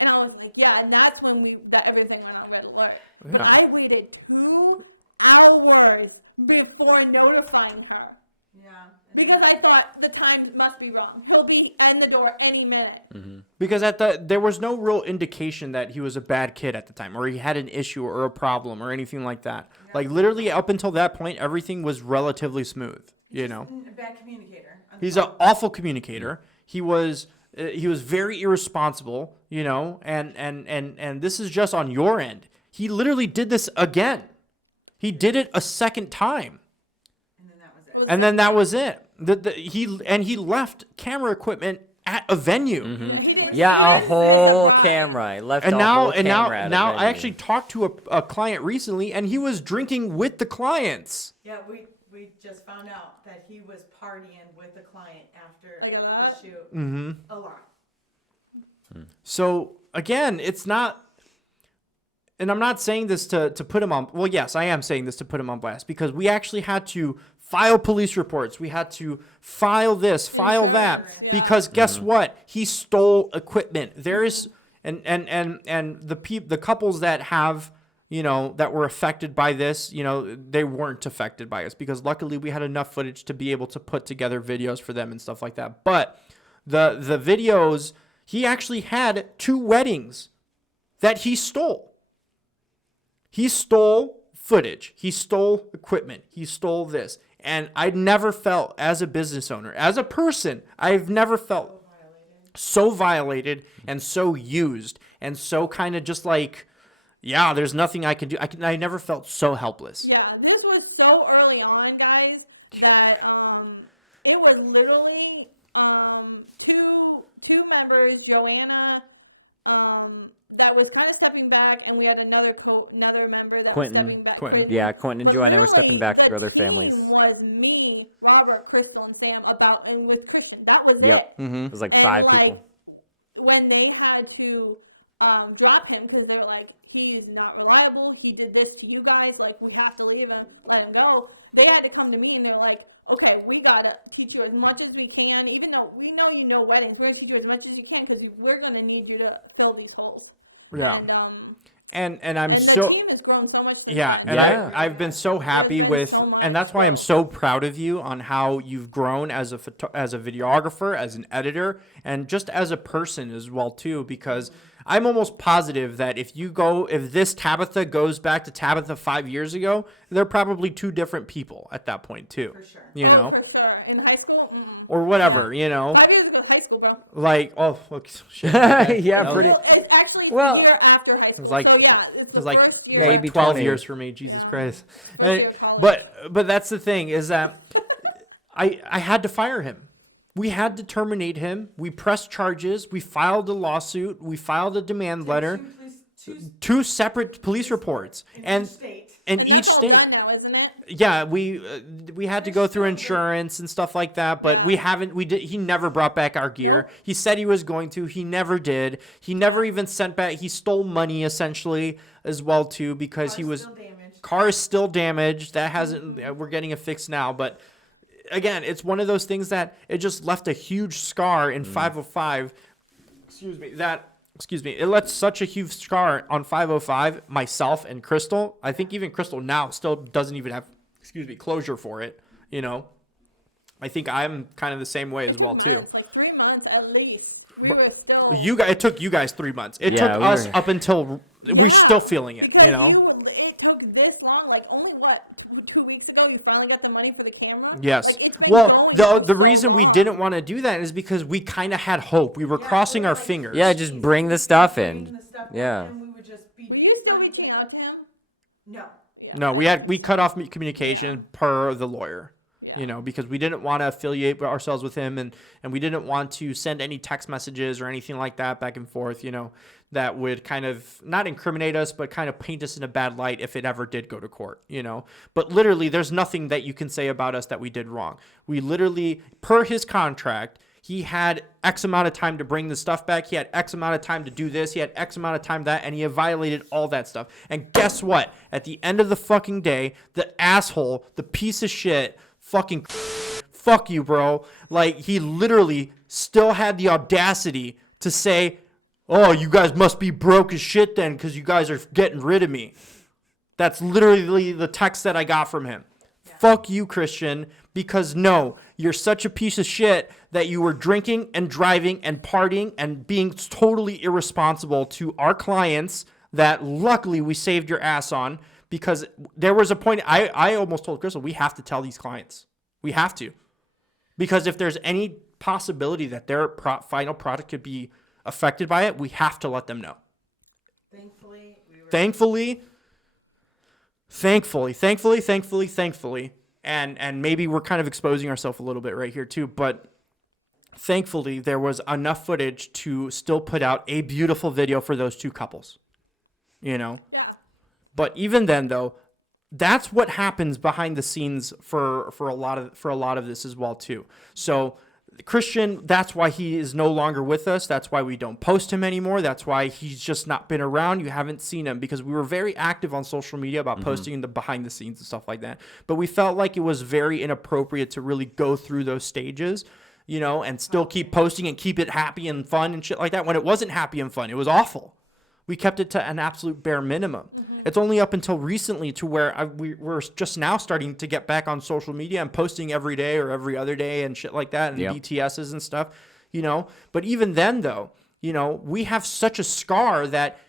And I was like, yeah. And that's when everything went on red alert. Yeah. I waited 2 hours before notifying her. yeah. And Because I thought the time must be wrong. He'll be in the door any minute. Because there was no real indication that he was a bad kid at the time, or he had an issue or a problem or anything like that. Yeah. Like, literally up until that point, everything was relatively smooth. He's just a bad communicator. He's an awful communicator. He was very irresponsible, and this is just on your end. He literally did this again. He did it a second time. And then that was it. And then that was it. He left camera equipment at a venue. Yeah, a whole camera. He left And a now whole camera at a I venue. actually talked to a client recently, and he was drinking with the clients. Yeah, we just found out that he was partying with the client after Like a the lot? shoot. Mm-hmm. A lot. So again, it's not, and I'm not saying this to put him on. Well, yes, I am saying this to put him on blast, because we actually had to file police reports. We had to file this, file that, because guess what? He stole equipment. There's and the couples that have, that were affected by this, they weren't affected by us, because luckily we had enough footage to be able to put together videos for them and stuff like that. But the videos, he actually had 2 weddings that he stole. He stole footage. He stole equipment. He stole this. And I never felt, as a business owner, as a person, I've never felt so violated and so used and so kind of just like, yeah, there's nothing I can do. I never felt so helpless. Yeah, this was so early on, guys, that it was literally two members, Joanna, that was kind of stepping back, and we had another member that Quentin. was stepping back. Quentin. Yeah, Quentin and But Joanna were really, stepping back to the their other team families. Was me, Robert, Crystal, and Sam and with Christian. That was Yep. it. It was like And, 5 like, people. When they had to drop him, because they're like, he's not reliable, he did this to you guys, like, we have to leave him, let him know. They had to come to me, and they're like, okay, we gotta teach you as much as we can, even though we know you know weddings, we're gonna teach you as much as you can, because we're gonna need you to fill these holes. Yeah. And I'm And so... the team has grown so much. Yeah, and Yeah. I've been so happy with, and that's why I'm so proud of you on how you've grown as a videographer, as an editor, and just as a person as well too. Because I'm almost positive that if this Tabitha goes back to Tabitha 5 years ago, they're probably 2 different people at that point too. For sure. For sure. In high school? Or whatever, 5 years ago, high school, bro. like look, shit. Yeah, That pretty. was- Well, it's actually Well, a year after high school. like- so yeah, it's the like first year. Yeah, like you'd be 12 20. years for me, Jesus Christ. First year of college. But that's the thing, is that I had to fire him. We had to terminate him. We pressed charges. We filed a lawsuit. We filed a demand letter. 2 separate police reports. And state. in But each that's all state. done now, isn't it? Yeah, we had to go through insurance and stuff like that, but he never brought back our gear. He said he was going to. He never did. He never even sent back. He stole money essentially as well too, because he was Still damaged. car is still damaged. That hasn't, we're getting it fixed now, but again, it's one of those things that it just left a huge scar in 505. It left such a huge scar on 505, myself and Crystal. I think even Crystal now still doesn't even have, closure for it. I think I'm kind of the same way as well too. It's like 3 months at least. We were still. It took you guys 3 months. It Yeah, took we us were- up until we're still feeling it. Because it took this long, like only 2 weeks weeks ago you finally got the money for the camera? Yes. Like, it's been Well, going on the so reason we long. didn't want to do that is because we kind of had hope. We were crossing our fingers. Yeah, just bring the stuff Bring in. the stuff in, Yeah. and we would just be Were you still running reaching out to him? No. Yeah. No, we cut off communication per the lawyer. You know, because we didn't want to affiliate ourselves with him, and we didn't want to send any text messages or anything like that back and forth, you know, that would kind of not incriminate us, but kind of paint us in a bad light if it ever did go to court, you know. But literally, there's nothing that you can say about us that we did wrong. We literally, per his contract, he had X amount of time to bring the stuff back. He had X amount of time to do this. He had X amount of time that, and he had violated all that stuff. And guess what? At the end of the fucking day, the asshole, the piece of shit, fucking fuck you, bro. Like, he literally still had the audacity to say, oh, you guys must be broke as shit then because you guys are getting rid of me. That's literally the text that I got from him. Yeah. Fuck you, Christian, because no, you're such a piece of shit that you were drinking and driving and partying and being totally irresponsible to our clients that luckily we saved your ass on. Because there was a point, I almost told Crystal, we have to tell these clients. We have to. Because if there's any possibility that their final product could be affected by it, we have to let them know. Thankfully, and maybe we're kind of exposing ourselves a little bit right here too, but thankfully there was enough footage to still put out a beautiful video for those two couples, you know? But even then, though, that's what happens behind the scenes for a lot of this as well too. So Christian, that's why he is no longer with us. That's why we don't post him anymore. That's why he's just not been around. You haven't seen him because we were very active on social media about posting the behind the scenes and stuff like that. But we felt like it was very inappropriate to really go through those stages, you know, and still keep posting and keep it happy and fun and shit like that when it wasn't happy and fun. It was awful. We kept it to an absolute bare minimum. It's only up until recently to where we're just now starting to get back on social media and posting every day or every other day and shit like that and BTSs and stuff, you know. But even then, though, you know, we have such a scar that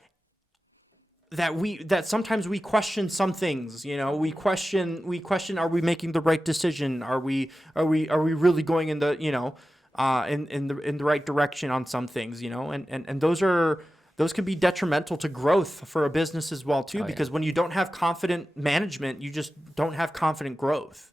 sometimes we question some things, you know. We question are we making the right decision? Are we really going in the, you know, in the right direction on some things, you know? And those can be detrimental to growth for a business as well too, because when you don't have confident management, you just don't have confident growth.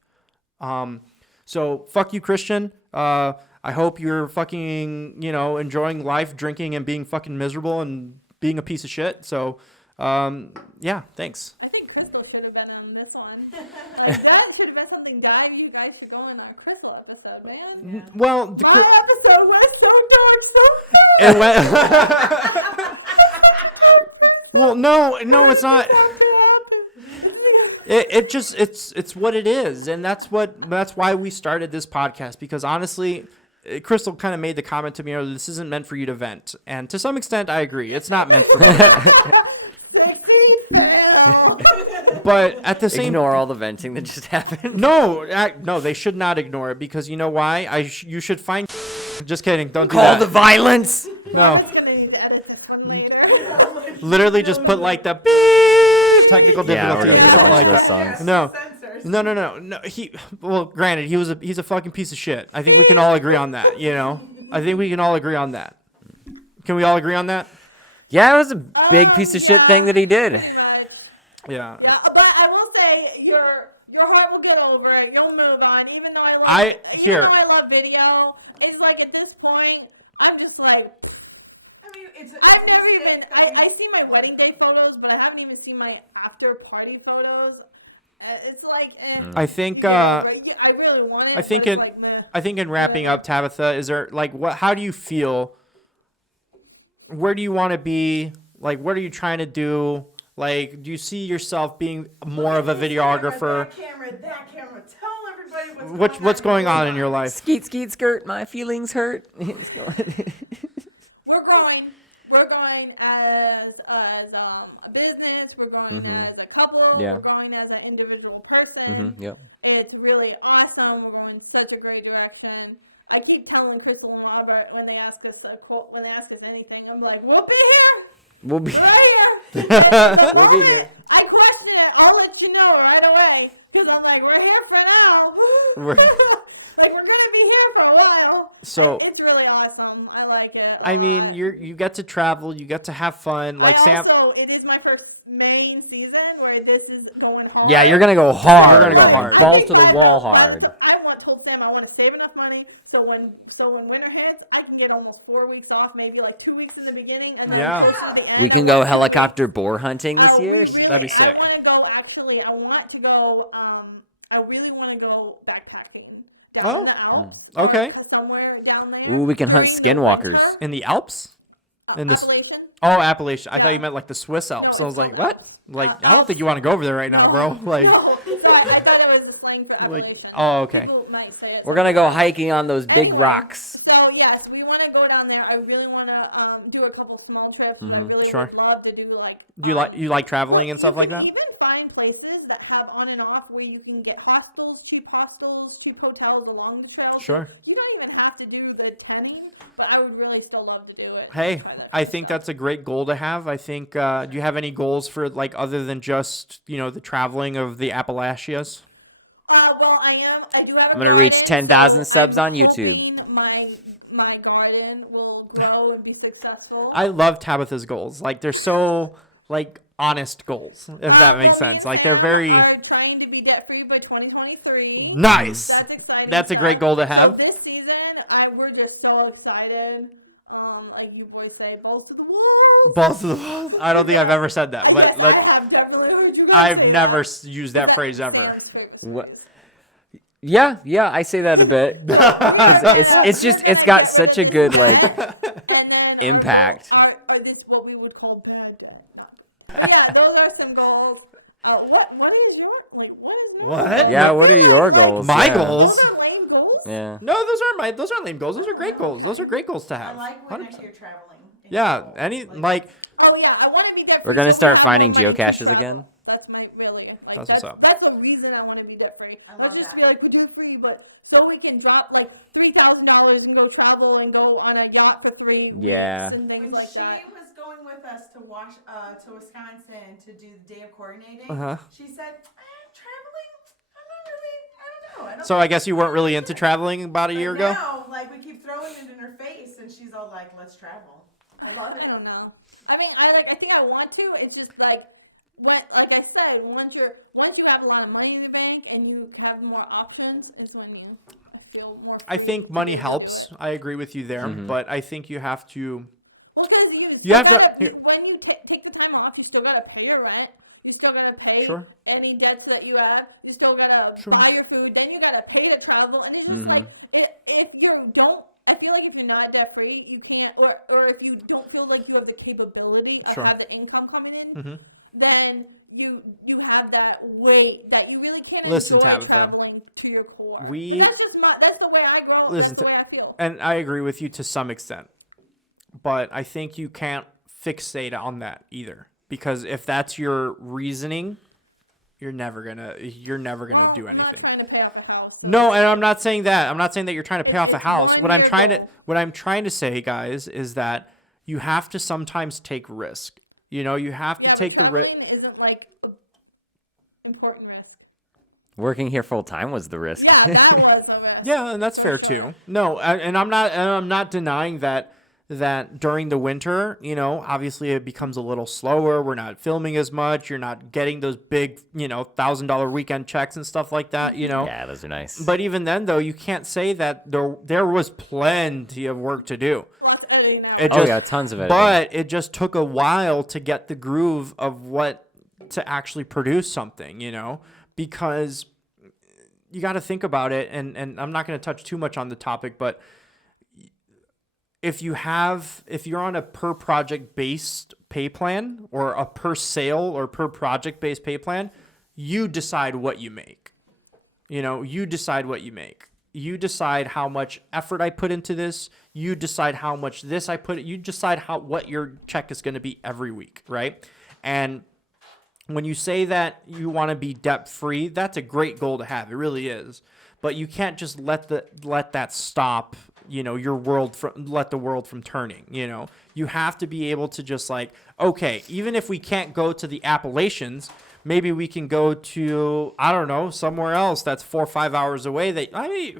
So fuck you, Christian. I hope you're fucking, you know, enjoying life, drinking and being fucking miserable and being a piece of shit. So, yeah, thanks. I think Crystal should have been on this one. That should have been something that you guys should go on that Crystal episode, man. Yeah. Well, my episode was so dark, so dark. It went. Well, no, it's not. It's what it is, and that's why we started this podcast. Because honestly, Crystal kind of made the comment to me earlier, this isn't meant for you to vent, and to some extent, I agree. It's not meant for me to vent. But at the same, ignore all the venting that just happened. No, they should not ignore it because you know why? You should find. Just kidding. Don't do Call that. the violence. No. Literally just put like the beep, technical difficulties or something like that. Songs. No. Granted, he's a fucking piece of shit. I think we can all agree on that, you know? I think we can all agree on that. Can we all agree on that? Yeah, it was a big piece of shit thing that he did. Yeah, but I will say your heart will get over it. You'll move on, even though I love video. It's like at this point, I'm just like. I mean, I've never even. I see my wedding day photos, but I haven't even seen my after party photos. It's like. I think. I really want it. I think in wrapping up, Tabitha, is there like what? How do you feel? Where do you want to be? Like, what are you trying to do? Like, do you see yourself being more of a videographer? That camera. Tell everybody what's going on in your life? Skeet, skeet, skirt. My feelings hurt. We're going as a business. We're going as a couple. Yeah. We're going as an individual person. Yep. It's really awesome. We're going in such a great direction. I keep telling Crystal and Robert when they ask us anything, I'm like, we'll be here. We'll be right here. We'll be here. I question it. I'll let you know right away because I'm like, we're We're- Like, we're gonna be here for a while. So, It's really awesome. I like it. I a mean, lot. you get to travel, you get to have fun. Like Sam, Also, it is my first main season where this is going hard. Yeah, you're gonna go hard. You're gonna go like, hard. balls to the wall hard. Told Sam I want to save enough money so when winter hits, I can get almost 4 weeks off, maybe like 2 weeks in the beginning. And then Yeah. 6 at the end. We can go helicopter boar hunting this year. Really, That'd be sick. I want to go. Actually, I want to go. I really want to go backpacking down in the Alps. okay. Or somewhere down there. Ooh, we can hunt during the skinwalkers. winter. in the Alps? In the Appalachian. Oh, Appalachia. I thought Yeah. you meant like the Swiss Alps. No, I was like, no. what? Like, I don't think you want to go over there right now, bro. Like, No, sorry, I thought it was a slang for Like, Appalachian. oh, okay. People might say it. We're gonna go hiking on those big Anyway, rocks. So yes, we want to go down there. I really want to do a couple small trips. I really Sure. would love to do like. do you like traveling and stuff like that? Even find places that have on and off where you can get hostels, cheap hotels along the trail. Sure. You don't even have to do the tenning, but I would really still love to do it. Hey, I think that's a great goal to have. I think. Do you have any goals for like other than just the traveling of the Appalachias? Well, I do have. I'm gonna reach 10,000 subs on YouTube. My garden will grow and be successful. I love Tabitha's goals. Like they're so like honest goals, if that makes sense. Like they're very Are trying to be debt free by 2023. nice. That's exciting. That's a great goal to have. So this season, we're just so excited. Like you boys say, balls to the wall. Balls to the walls. I don't think I've ever said that, but Yes, I have definitely heard you guys I've say never that. used that phrase ever. Fans' favorite What? phrase. Yeah, I say that a bit. 'Cause it's got such a good like. And then Impact. This what we would call bad day. No. Yeah, those are some goals. What is your what is your What? Yeah, what are your goals? My Yeah. goals? Those are lame goals. Yeah. No, those aren't lame goals. Those are great goals. Those are great goals to I have. like when I 100%. hear traveling. in Yeah, goals. any like Oh yeah, I want to be debt free. We're gonna start I finding wanna be geocaches travel. again. That's my really. Like, That's what's up. That's the reason I want to be debt free. I Not love just that. be like we do it free, but so we can drop like $3,000 and go travel and go on a yacht for 3 Yeah. weeks and things When like she that. was going with us to to Wisconsin to do the day of coordinating, Uh-huh. she said, traveling, I'm not really, I don't know. I don't So I guess you weren't really into traveling about a year ago. Now, like, we keep throwing it in her face, and she's all like, let's travel. I love it. I don't know. I mean, I think I want to. It's just like like I said, once you have a lot of money in the bank and you have more options, it's when I feel more. I free think to money do helps. it. I agree with you there, but I think you have to. Well, 'cause You have to- gotta- here. when you take the time off, you still gotta pay your rent. You still gotta pay Sure. any debts that you have. You still gotta Sure. buy your food. Then you gotta pay to travel. And it's just like if you don't. I feel like if you're not debt free, you can't, or if you don't feel like you have the capability of Sure. have the income coming in, Mhm. then you have that weight that you really can't Listen, enjoy Tabitha, traveling to your core. But we- that's the way I grow. Listen, That's the way I feel. And I agree with you to some extent, but I think you can't fixate on that either, because if that's your reasoning, you're never gonna Well, do I'm not anything. trying to pay off a house. No, and I'm not saying that. I'm not saying that you're trying to pay off a It's house. one What I'm year trying to old. what I'm trying to say, guys, is that you have to sometimes take risk. You have to Yeah, take the risk. trucking isn't like an important risk. Working here full time was the risk. Yeah, that was a risk. Yeah, and that's fair too. No, and I'm not denying that during the winter, obviously it becomes a little slower. We're not filming as much. You're not getting those big, $1,000 weekend checks and stuff like that. Yeah, those are nice. But even then, though, you can't say that there was plenty of work to do. Lots of editing out. It Oh, just, yeah, tons of editing. But it just took a while to get the groove of what to actually produce something, because you got to think about it. And I'm not going to touch too much on the topic, but if you're on a per project based pay plan or a per sale or per project based pay plan, you decide what you make. You decide what you make. You decide how much effort I put into this. You decide how much this I put. You decide what your check is going to be every week, right? And when you say that you want to be debt free, that's a great goal to have. It really is. But you can't just let that stop. Your world let the world from turning. You have to be able to just like, okay, even if we can't go to the Appalachians, maybe we can go to, I don't know, somewhere else that's 4 or 5 hours away.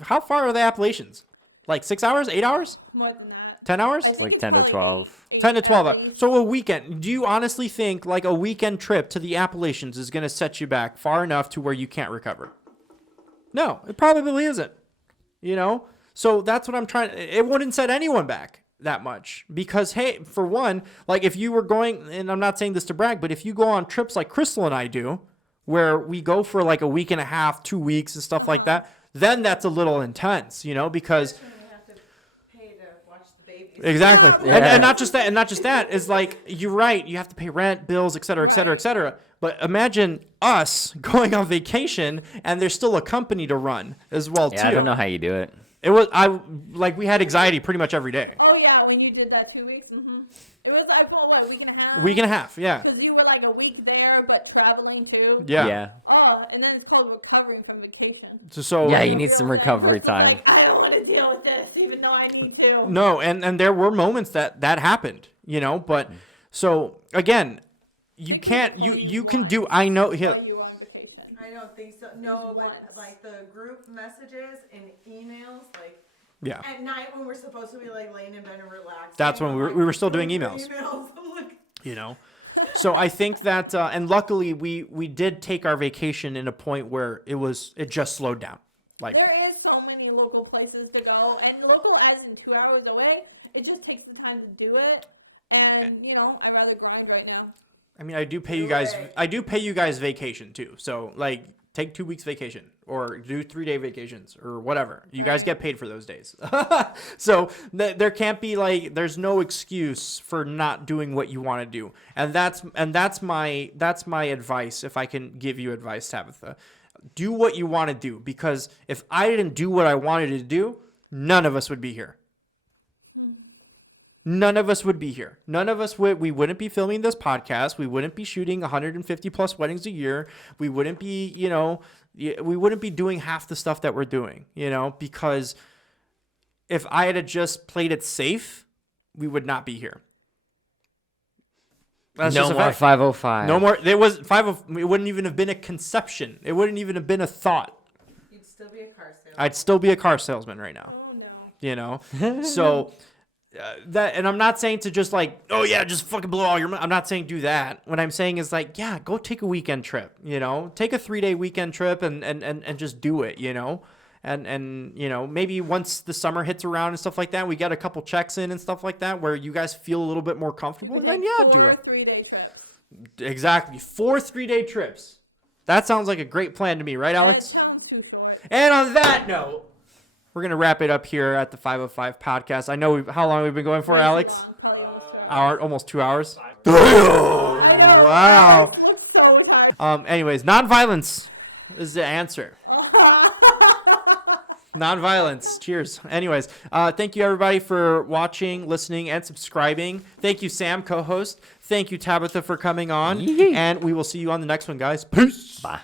How far are the Appalachians? Like 6 hours, 8 hours, More than that. 10 hours? I think like it's 10 to probably 12. 10 to 12 hours. 8 So a weekend. Do you honestly think like a weekend trip to the Appalachians is going to set you back far enough to where you can't recover? No, it probably isn't. You know? So that's what I'm trying. It wouldn't set anyone back that much because, hey, for one, like if you were going, and I'm not saying this to brag, but if you go on trips like Crystal and I do, where we go for like a week and a half, 2 weeks and stuff like that, then that's a little intense, you know, because Especially when we have to pay to watch the babies. exactly. Yeah. And not just that is like, you're right. You have to pay rent, bills, et cetera, et cetera, et cetera. But imagine us going on vacation and there's still a company to run as well, Yeah, too. I don't know how you do it. We had anxiety pretty much every day. Oh yeah, when you did that 2 weeks. It was like what, a week and a half. Week and a half, yeah. Because you were like a week there, but traveling too. Yeah. Oh, and then it's called recovering from vacation. So Yeah, you need some recovery time. Like, I don't want to deal with this, even though I need to. no, and there were moments that happened, you know, but so again, you can't you can do I know yeah, While you were on vacation. I don't think so. No, but like the group messages and emails, like yeah. at night when we're supposed to be like laying in bed and relaxing. That's when we were still doing going emails. through I'm like, You know, so I think that and luckily we did take our vacation in a point where it just slowed down. Like There is so many local places to go, and local as in 2 hours away. It just takes the time to do it, and I'd rather grind right now. I mean, I do pay you guys vacation too. So like take 2 weeks vacation or do 3-day vacations or whatever. You guys get paid for those days. So there can't be like, there's no excuse for not doing what you want to do. And that's my advice. If I can give you advice, Tabitha, do what you want to do, because if I didn't do what I wanted to do, none of us would be here. None of us would be here. None of us we wouldn't be filming this podcast. We wouldn't be shooting 150 plus weddings a year. We wouldn't be, we wouldn't be doing half the stuff that we're doing, because if I had just played it safe, we would not be here. That's No just a more fact. 505. No more. There was it wouldn't even have been a conception. It wouldn't even have been a thought. you'd still be a car salesman. I'd still be a car salesman right now. Oh no. So that, and I'm not saying to just like, oh yeah, just fucking blow all your money. I'm not saying do that. What I'm saying is like, yeah, go take a weekend trip, take a 3-day weekend trip and just do it, and maybe once the summer hits around and stuff like that, we get a couple checks in and stuff like that where you guys feel a little bit more comfortable, then yeah, do it. 4 3-day trips. Exactly. 4 3-day trips. That sounds like a great plan to me, right, Alex? That sounds too short. And on that note, we're going to wrap it up here at the 505 podcast. I know how long we've been going for, Alex? Almost 2 hours. Wow. I'm so tired. Anyways, nonviolence is the answer. Nonviolence. Cheers. Anyways, thank you everybody for watching, listening, and subscribing. Thank you, Sam, co-host. Thank you, Tabitha, for coming on. Yee. And we will see you on the next one, guys. Peace. Bye.